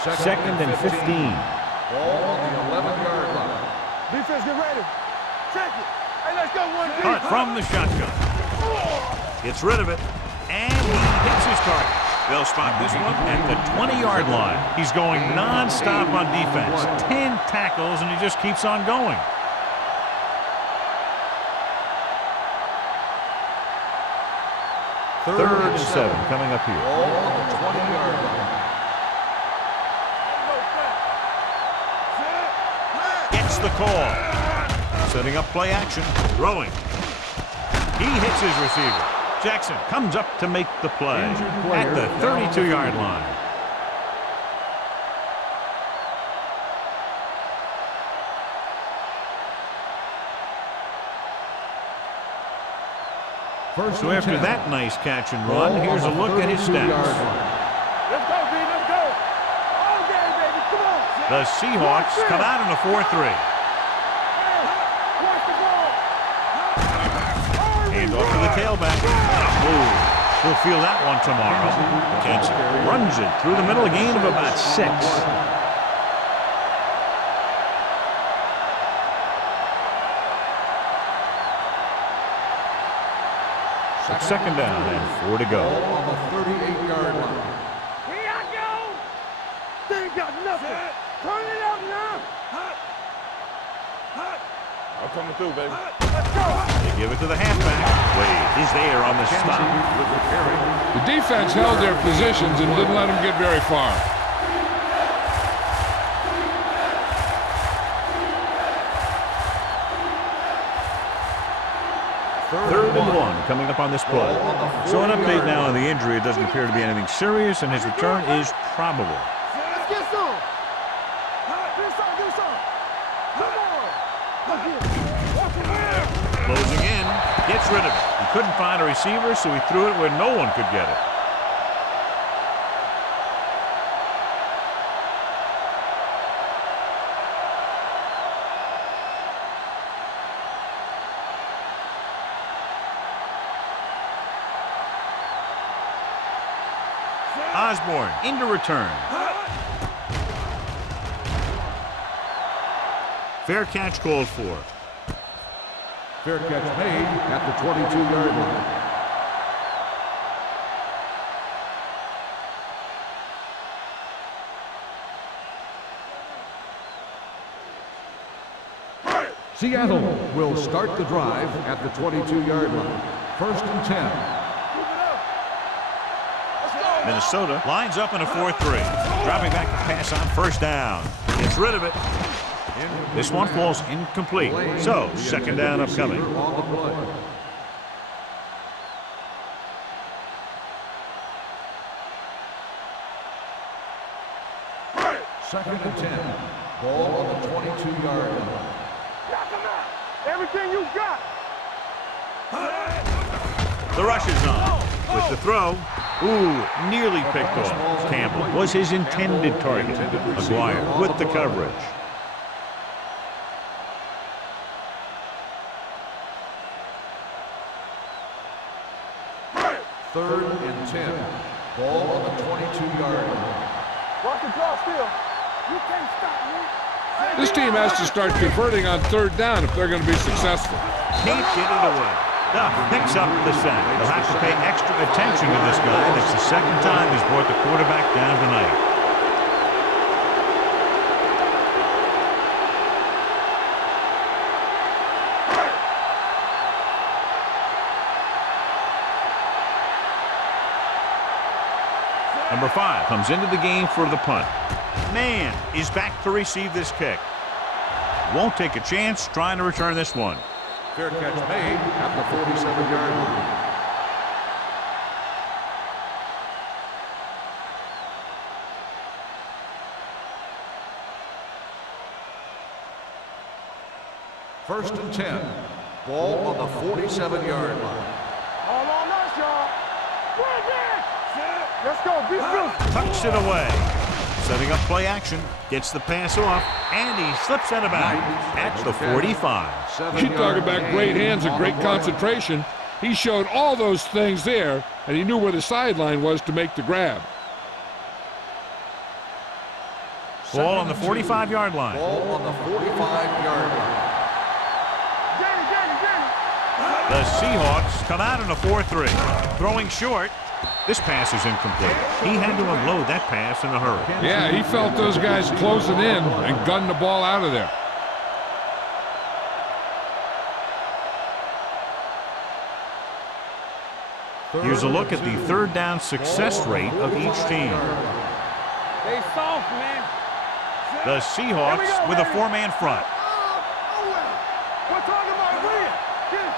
Second and 15. Ball on the 11-yard line. Defense, get ready. Check it. Hey, let's go. One deep. Punt from the shotgun. Gets rid of it, and he hits his target. They'll spot this one at the 20-yard line. He's going non-stop on defense. 10 tackles, and he just keeps on going. Third and 7 coming up here. Ball on the 20-yard line. Gets the call. Setting up play action. Throwing. He hits his receiver. Jackson comes up to make the play at the 32-yard line. So after that nice catch and run, here's a look at his stats. Let's go, B. Let's go. All day, baby. Come on. The Seahawks come out in a 4-3. Watch the ball. Hand off to the tailback. Move. He'll feel that one tomorrow. Kansas runs it through the middle, a gain of about 6. Second down and 4 to go. Ball on the 38-yard line. Here I go. They ain't got nothing. Turn it up now. I'm coming through, baby. Let's go. They give it to the halfback. Wade is there on the stop. The defense held their positions and didn't let them get very far. Third and 1 coming up on this play. So an update now on the injury. It doesn't appear to be anything serious, and his return is probable. Let's get some. Do some. Come on. Watch him there. Closing in, gets rid of it. He couldn't find a receiver, so he threw it where no one could get it. Osborne into return. Fair catch called for. Fair catch made at the 22-yard line. Seattle will start the drive at the 22-yard line. First and 10. Minnesota lines up in a 4-3. Dropping back to pass on first down. Gets rid of it. This one falls incomplete. So, second down upcoming. Second and 10. Ball on the 22-yard line. Everything you got. The rush is on. With the throw. Ooh, nearly picked off. Campbell was his intended target. McGuire with the coverage. Third and 10. Ball on the 22-yard line. Watch the draw still. You can't stop me. This team has to start converting on third down if they're going to be successful. Can't get it away. Duff picks up the sack. They'll have to pay extra attention to this guy. That's the second time he's brought the quarterback down tonight. Number 5 comes into the game for the punt. Man is back to receive this kick. Won't take a chance trying to return this one. Fair catch made at the 47-yard line. First and 10. Ball on the 47-yard line. All on us, y'all. Bring it. Let's go. Be true. Tucks it away. Setting up play action. Gets the pass off. And he slips out of bounds at the 45. You talk about great hands and great concentration. He showed all those things there, and he knew where the sideline was to make the grab. Ball on the 45-yard line. Ball on the 45-yard line. The Seahawks come out in a 4-3. Throwing short. This pass is incomplete. He had to unload that pass in a hurry. Yeah, he felt those guys closing in and gunned the ball out of there. Here's a look at the third down success rate of each team. They soft, man. The Seahawks with a four-man front. We're talking about win. Get it,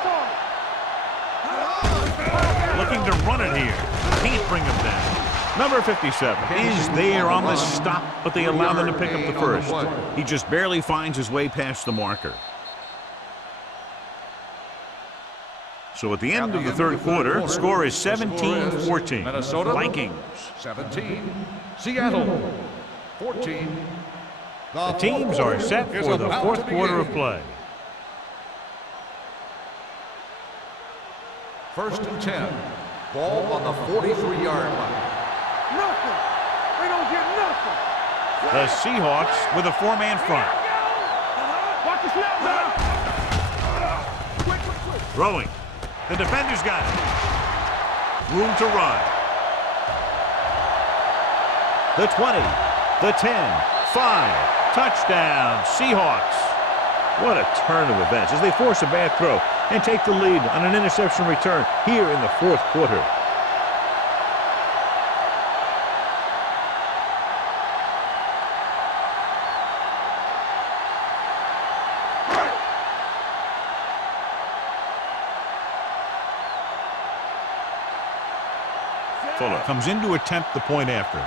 Looking to run it here. Can't bring him down. Number 57 is there on the stop, but they allow them to pick up the first. He just barely finds his way past the marker. So at the end of the third quarter, the score is 17-14. Minnesota Vikings. 17. Seattle 14. The teams are set for the fourth quarter of play. First and 10. Ball on the 43-yard line. nothing. We don't get nothing. The Seahawks with a four-man front. Watch the snap now. Quick. Throwing. The defender's got it. Room to run. The 20, the 10, 5. Touchdown, Seahawks. What a turn of events as they force a bad throw and take the lead on an interception return here in the fourth quarter. Fuller comes in to attempt the point after.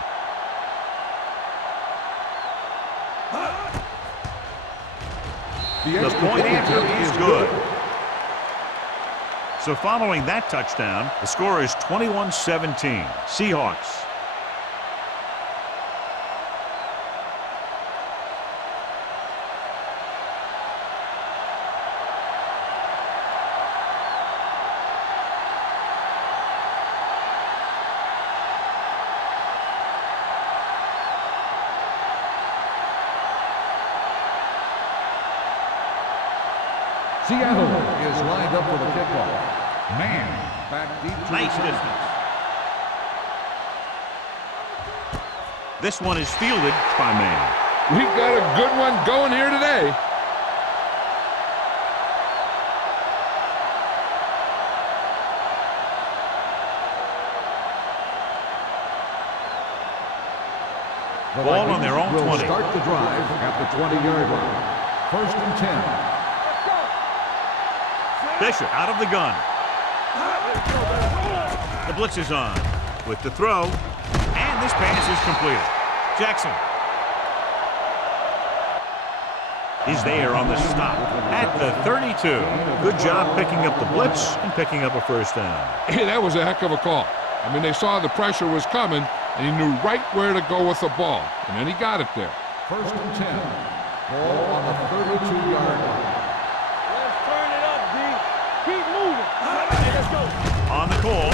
The point after is good. So following that touchdown, the score is 21-17. Seahawks. Seattle is lined up for the kickoff. Man, back deep to Nice the distance. This one is fielded by Man. We've got a good one going here today. The Ball on their own will 20. Start the drive at the 20-yard line. First and 10. Fisher out of the gun. The blitz is on with the throw, and this pass is completed. Jackson is there on the stop at the 32. Good job picking up the blitz and picking up a first down. Hey, that was a heck of a call. I mean, they saw the pressure was coming, and he knew right where to go with the ball, and then he got it there. First and 10. Ball on the 32-yard line. Let's turn it up, D. Keep moving. Hey, let's go. On the call.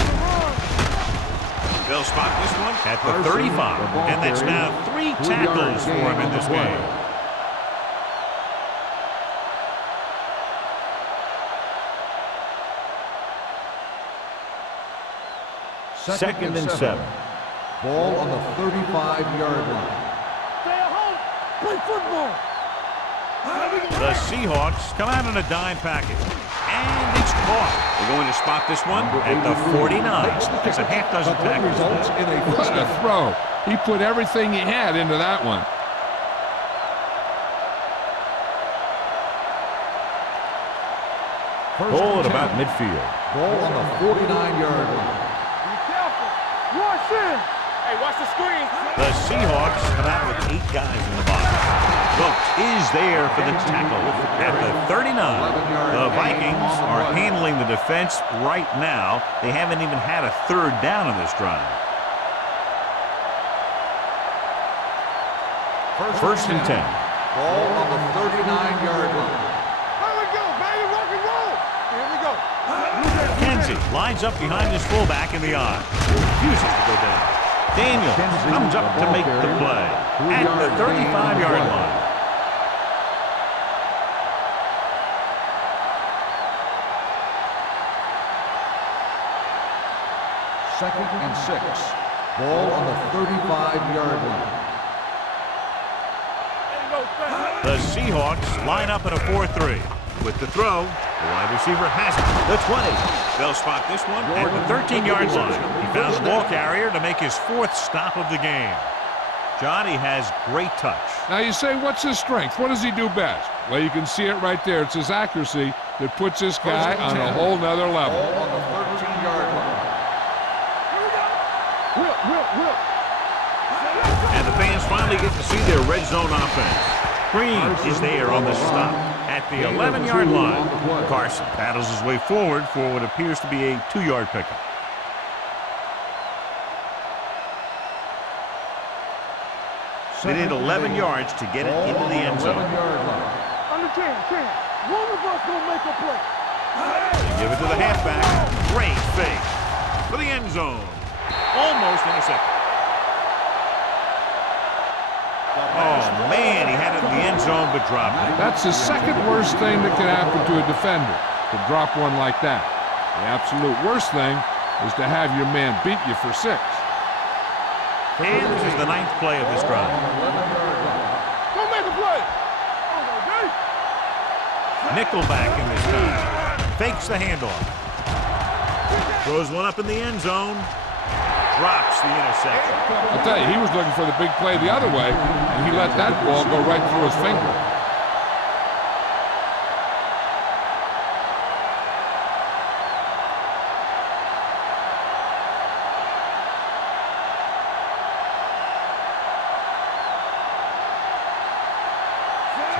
They'll spot this one at the 35, and that's now 3 tackles for him in this game. Second and 7. Ball on the 35-yard line. Stay at home. Play football. The Seahawks come out in a dime package, and it's caught. They're going to spot this one at the 49. That's a half dozen tackles. Results in a What a throw. He put everything he had into that one. Ball at about midfield. Ball on the 49-yard line. Be careful. Rush in. Hey, watch the screen. The Seahawks come out with 8 guys in the box. Wilkes is there for the tackle at the 39. The Vikings are handling the defense right now. They haven't even had a third down on this drive. First and 10. Ball on the 39-yard line. Here we go, baby. Rock and roll. Here we go. Kenzie lines up behind his fullback in the eye. Refuses to go down. Daniels comes up to make the play at the 35-yard line. Second and 6. Ball on the 35-yard line. There you go, fast. The Seahawks line up in a 4-3 with the throw. The wide receiver has it. The 20. They'll spot this one at the 13-yard line. He found the ball carrier to make his 4th stop of the game. John, he has great touch. Now you say, what's his strength? What does he do best? Well, you can see it right there. It's his accuracy that puts this guy on a whole nother level. Ball on the 13-yard line. Will. And the fans finally get to see their red zone offense. Green is there on the stop at the 11-yard line. Carson paddles his way forward for what appears to be a 2-yard pickup. They need 11 yards to get it into the end zone. Under 10. One of us gonna make a play. They give it to the halfback. Great fake for the end zone. Almost intercepted. Oh, man, he had it in the end zone but dropped it. That's the second worst thing that can happen to a defender, to drop one like that. The absolute worst thing is to have your man beat you for 6. And this is the 9th play of this drive. Don't make a play. Nickelback in this time. Fakes the handoff. Throws one up in the end zone. Drops the interception. I'll tell you, he was looking for the big play the other way, and he let that ball go right through his finger.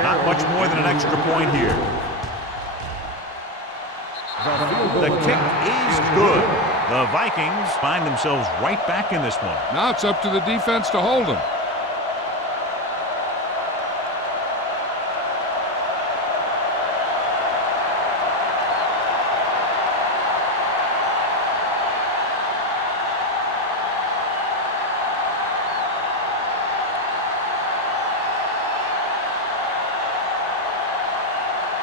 Not much more than an extra point here. The kick is good. The Vikings find themselves right back in this one. Now it's up to the defense to hold him.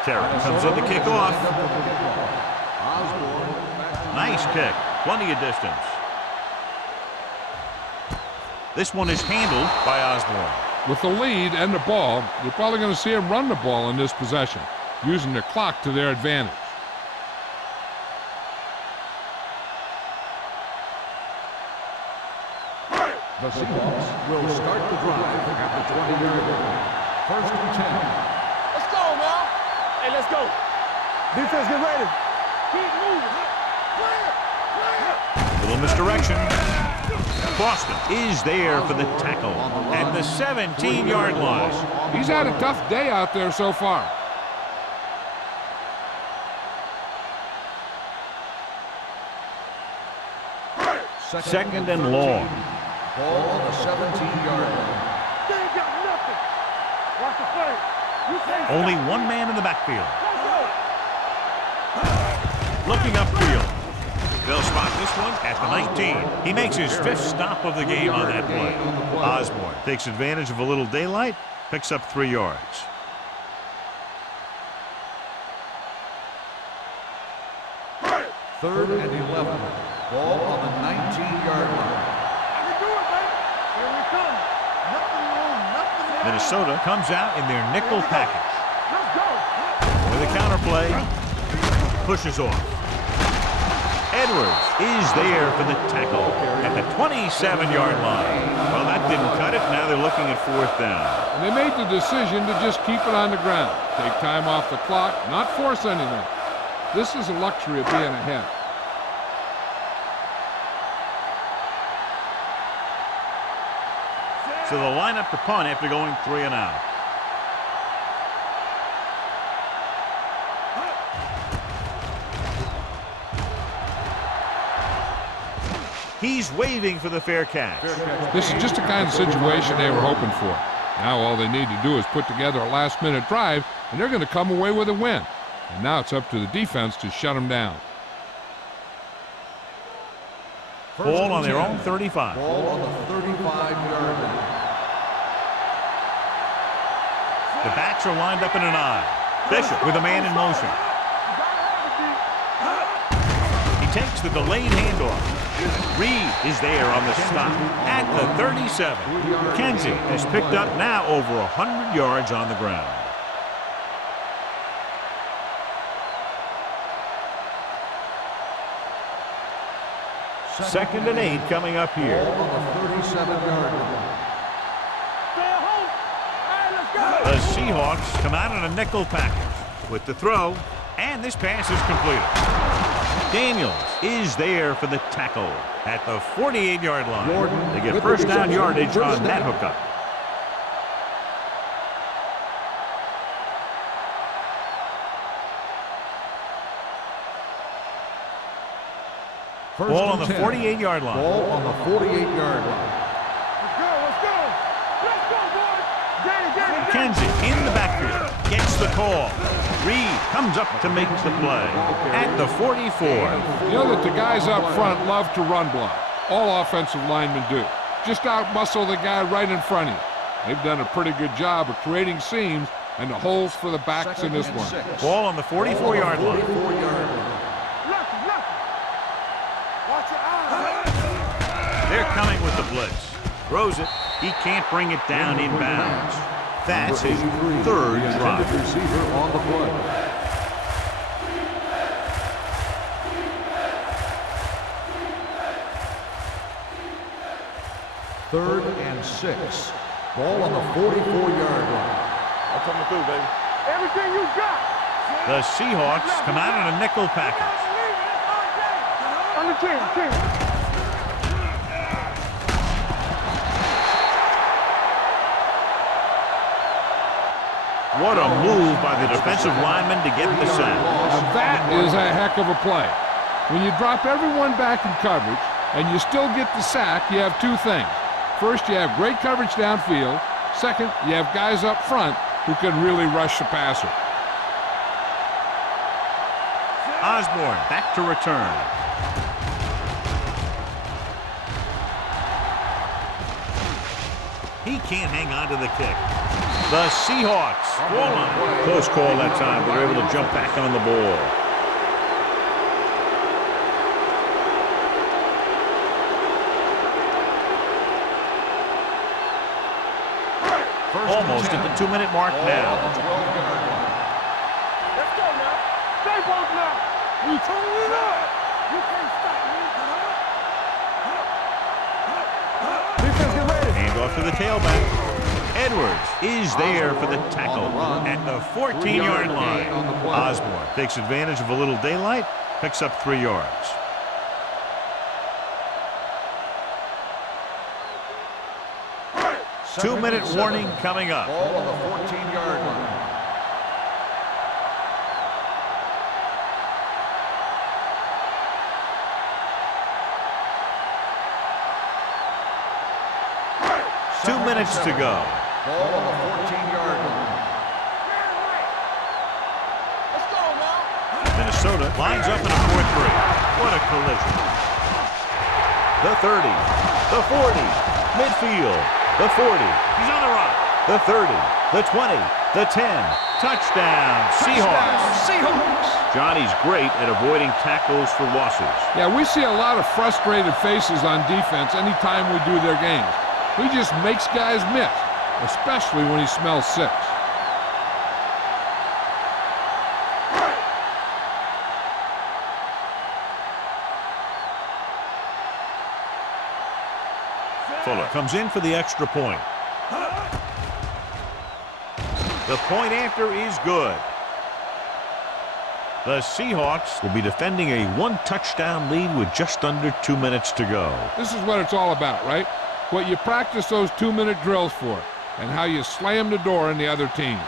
Terry comes in to kick off. Nice kick. Plenty of distance. This one is handled by Osborne. With the lead and the ball, you're probably going to see him run the ball in this possession, using the clock to their advantage. The Seahawks will start the drive at the 20-yard line. 1st and 10. Let's go now. Hey, let's go. Defense, get ready. Keep moving. Little misdirection. Boston is there for the tackle at the 17-yard line. He's had a tough day out there so far. Second and long. Ball on the 17-yard line. They ain't got nothing. Watch the play. You can't Only one man in the backfield. Looking upfield. They'll spot this one at the 19. He makes his 5th stop of the game on that play. Osborne takes advantage of a little daylight, picks up 3 yards. Third and 11. Ball on the 19-yard line. I can do it, baby. Here we come. Nothing wrong, nothing wrong. Minnesota comes out in their nickel package. Let's go. With a counterplay, pushes off. Edwards is there for the tackle at the 27-yard line. Well, that didn't cut it. Now they're looking at 4th down. And they made the decision to just keep it on the ground. Take time off the clock, not force anything. This is a luxury of being ahead. So they'll line up to punt after going 3 and out. He's waving for the fair catch. This is just the kind of situation they were hoping for. Now all they need to do is put together a last-minute drive, and they're going to come away with a win. And now it's up to the defense to shut them down. Ball on their own 35. Ball on the 35-yard line. The backs are lined up in an I. Bishop with a man in motion. He takes the delayed handoff. Reed is there on the stop at the 37. McKenzie has picked up now over 100 yards on the ground. 2nd and 8 coming up here. Ball on the 37-yard line. Stay home. All right, let's go. The Seahawks come out in a nickel package with the throw, and this pass is completed. Daniels is there for the tackle at the 48-yard line. They get first down yardage on that hookup. Ball on the 48-yard line. Ball on the 48-yard line. Let's go. Let's go. Let's go, boys. Get it. Kenzie in the backfield gets the call. Reed comes up to make the play at the 44. You know that the guys up front love to run block. All offensive linemen do. Just out-muscle the guy right in front of you. They've done a pretty good job of creating seams and the holes for the backs in this one. Ball on the 44-yard line. Watch your eyes. They're coming with the blitz. Throws it. He can't bring it down inbounds. That's his 3rd drop. Receiver on the play. Third and 6. Ball on the 44-yard line. I'm coming through, baby. Everything you got. The Seahawks come out in a nickel package. On the team. What a move by the defensive lineman to get the sack. Now that is a heck of a play. When you drop everyone back in coverage and you still get the sack, you have two things. First, you have great coverage downfield. Second, you have guys up front who can really rush the passer. Osborne back to return. He can't hang on to the kick. The Seahawks falling. Close call that time, but they're able to jump back on the ball. Almost at the 2-minute mark now. Let's go now. Stay both now. We turning it up. You can't stop me. Defense, get ready. Hand off to the tailback. Edwards is there for the tackle at the 14-yard line. Osborne takes advantage of a little daylight, picks up 3 yards. Two-minute warning coming up. Ball on the 14-yard line. Two minutes to go. Ball on the 14-yard line. Let's go now. Minnesota lines up in a 4-3. What a collision. The 30, the 40, midfield, the 40. He's on the run. The 30, the 20, the 10. Touchdown, Seahawks. Johnny's great at avoiding tackles for losses. Yeah, we see a lot of frustrated faces on defense anytime we do their games. He just makes guys miss, especially when he smells 6. Fuller comes in for the extra point. The point after is good. The Seahawks will be defending a 1-touchdown lead with just under 2 minutes to go. This is what it's all about, right? What you practice those 2-minute drills for, and how you slam the door on the other team.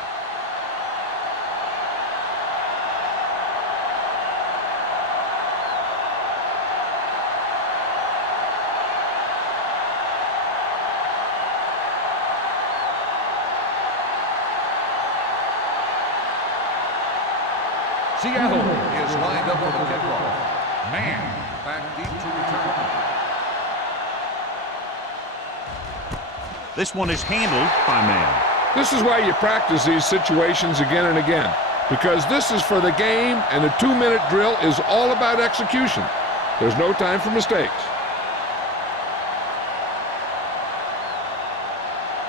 Seattle is lined up for the kickoff. Man back deep to return. This one is handled by man. This is why you practice these situations again and again, because this is for the game, and a 2-minute drill is all about execution. There's no time for mistakes.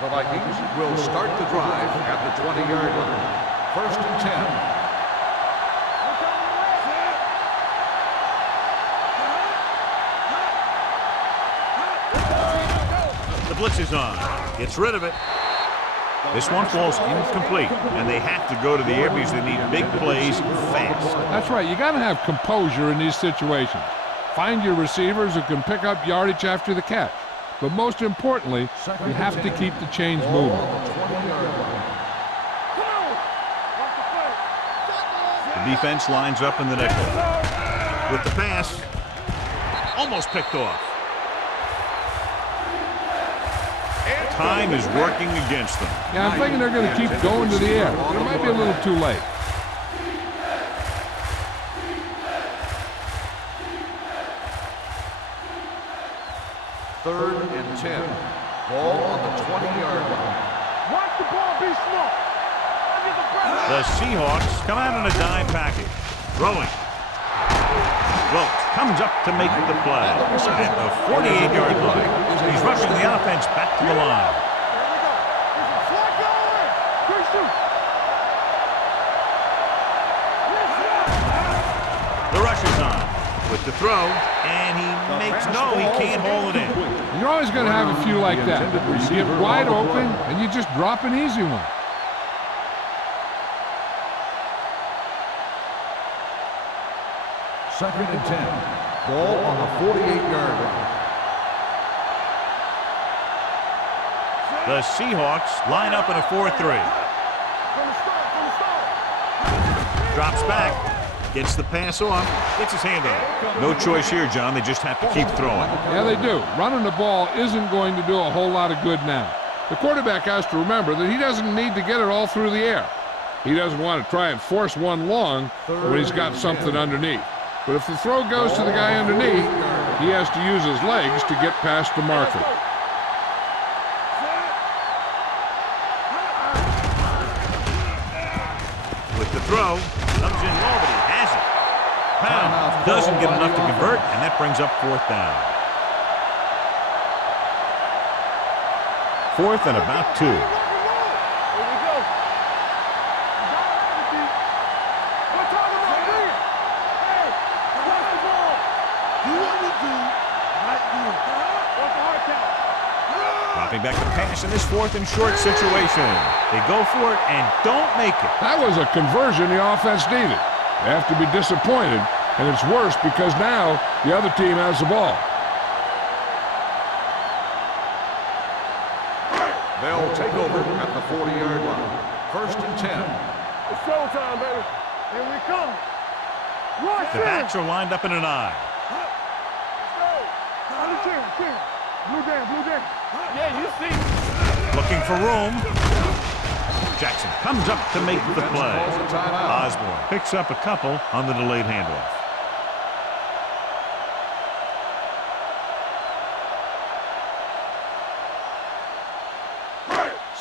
The Vikings will start the drive at the 20-yard line. First and 10. blitz is on. Gets rid of it. This one falls incomplete, and they have to go to the air because they need big plays fast. That's right. You got to have composure in these situations. Find your receivers who can pick up yardage after the catch. But most importantly, you have to keep the chains moving. The defense lines up in the nickel. With the pass, almost picked off. Time is working against them. Yeah, I'm thinking they're going to keep going to the air. It might be a little too late. Third and 10. Ball on the 20-yard line. Watch the ball be smart. Under the pressure. The Seahawks come out in a dime package. Throwing. Wilkes comes up to make the play at the 48-yard line. He's rushing the offense back to the line. There we go. There's a flag going. Good shoot. The rush is on with the throw, and he can't hold it in. You're always going to have a few like that. You get wide open, and you just drop an easy one. Second and 10. Ball on the 48-yard line. The Seahawks line up in a 4-3. Drops back, gets the pass off, gets his hand on it. No choice here, John. They just have to keep throwing. Yeah, they do. Running the ball isn't going to do a whole lot of good now. The quarterback has to remember that he doesn't need to get it all through the air. He doesn't want to try and force one long when he's got something underneath. But if the throw goes to the guy underneath, he has to use his legs to get past the marker. With the throw, comes in low, but he has it. Pound doesn't get enough to convert, and that brings up fourth down. Fourth and about 2. Dropping back to pass in this 4th and short situation. They go for it and don't make it. That was a conversion the offense needed. They have to be disappointed, and it's worse because now the other team has the ball. They'll take over at the 40-yard line. First and 10. It's showtime, baby. Here we come. Rush The backs are lined up in an eye. Blue down. Yeah, you see. Looking for room. Jackson comes up to make the play. Osborne picks up a couple on the delayed handoff.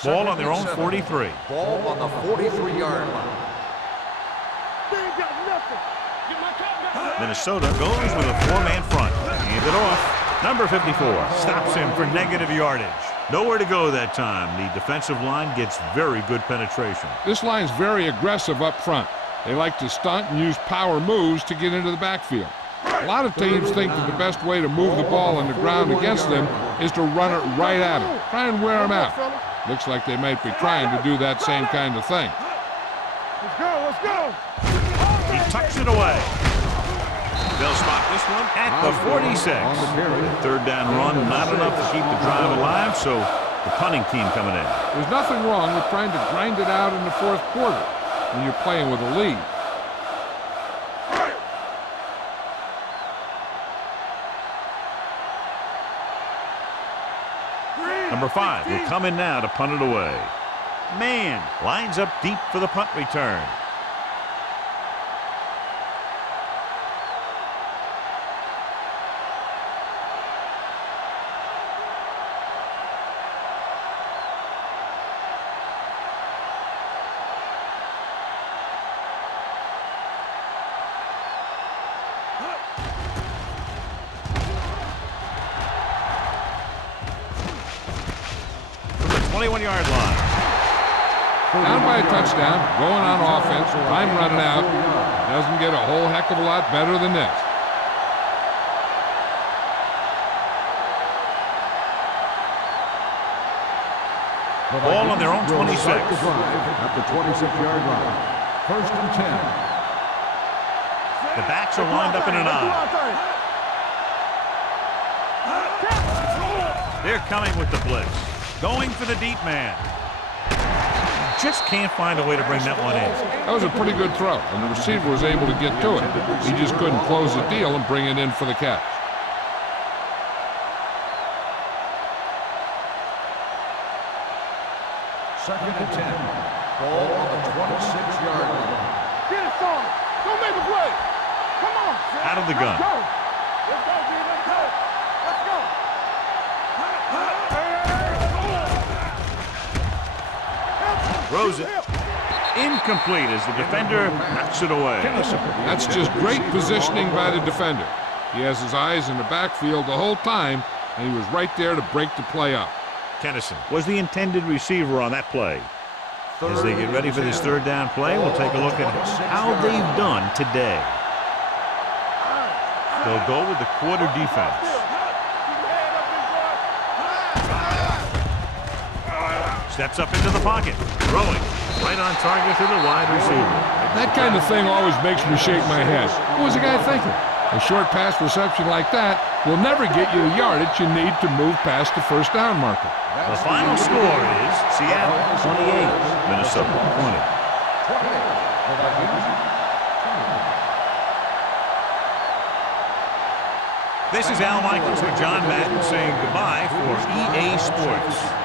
Ball on their own 43. Ball on the 43-yard line. They ain't got nothing. Get my cut back. Minnesota goes with a 4-man front. Hand it off. Number 54 stops him for negative yardage. Nowhere to go that time. The defensive line gets very good penetration. This line's very aggressive up front. They like to stunt and use power moves to get into the backfield. A lot of teams think that the best way to move the ball on the ground against them is to run it right at them. Try and wear them out. Looks like they might be trying to do that same kind of thing. Let's go. He tucks it away. They'll spot this one at the 46. Third down run, not enough to keep the drive alive, so the punting team coming in. There's nothing wrong with trying to grind it out in the 4th quarter when you're playing with a lead. Number 5 will come in now to punt it away. Man lines up deep for the punt return. From the 21-yard line. Down by a touchdown, going on offense, time running out. Doesn't get a whole heck of a lot better than this. The Ball on their own Vikings will 26. start the drive at the 26-yard line. First and 10. The backs are lined up in an I. They're coming with the blitz. Going for the deep man. Just can't find a way to bring that one in. That was a pretty good throw, and the receiver was able to get to it. He just couldn't close the deal and bring it in for the catch. Second and 10. Ball on the 26-yard line. Get it, son. Don't make a play. Come on. Out of the gun. Let's go. Let's go, dude. Let's go. Let's go. Throws it. Incomplete as the defender knocks it away. That's just great positioning by the defender. He has his eyes in the backfield the whole time, and he was right there to break the play up. Kennison was the intended receiver on that play. As they get ready for this third down play, we'll take a look at how they've done today. They'll go with the quarter defense. Steps up into the pocket, throwing right on target to the wide receiver. That kind of thing always makes me shake my head. What was the guy thinking? A short pass reception like that will never get you the yardage you need to move past the first down marker. The final score is Seattle 28, Minnesota 20. This is Al Michaels with John Madden saying goodbye for EA Sports.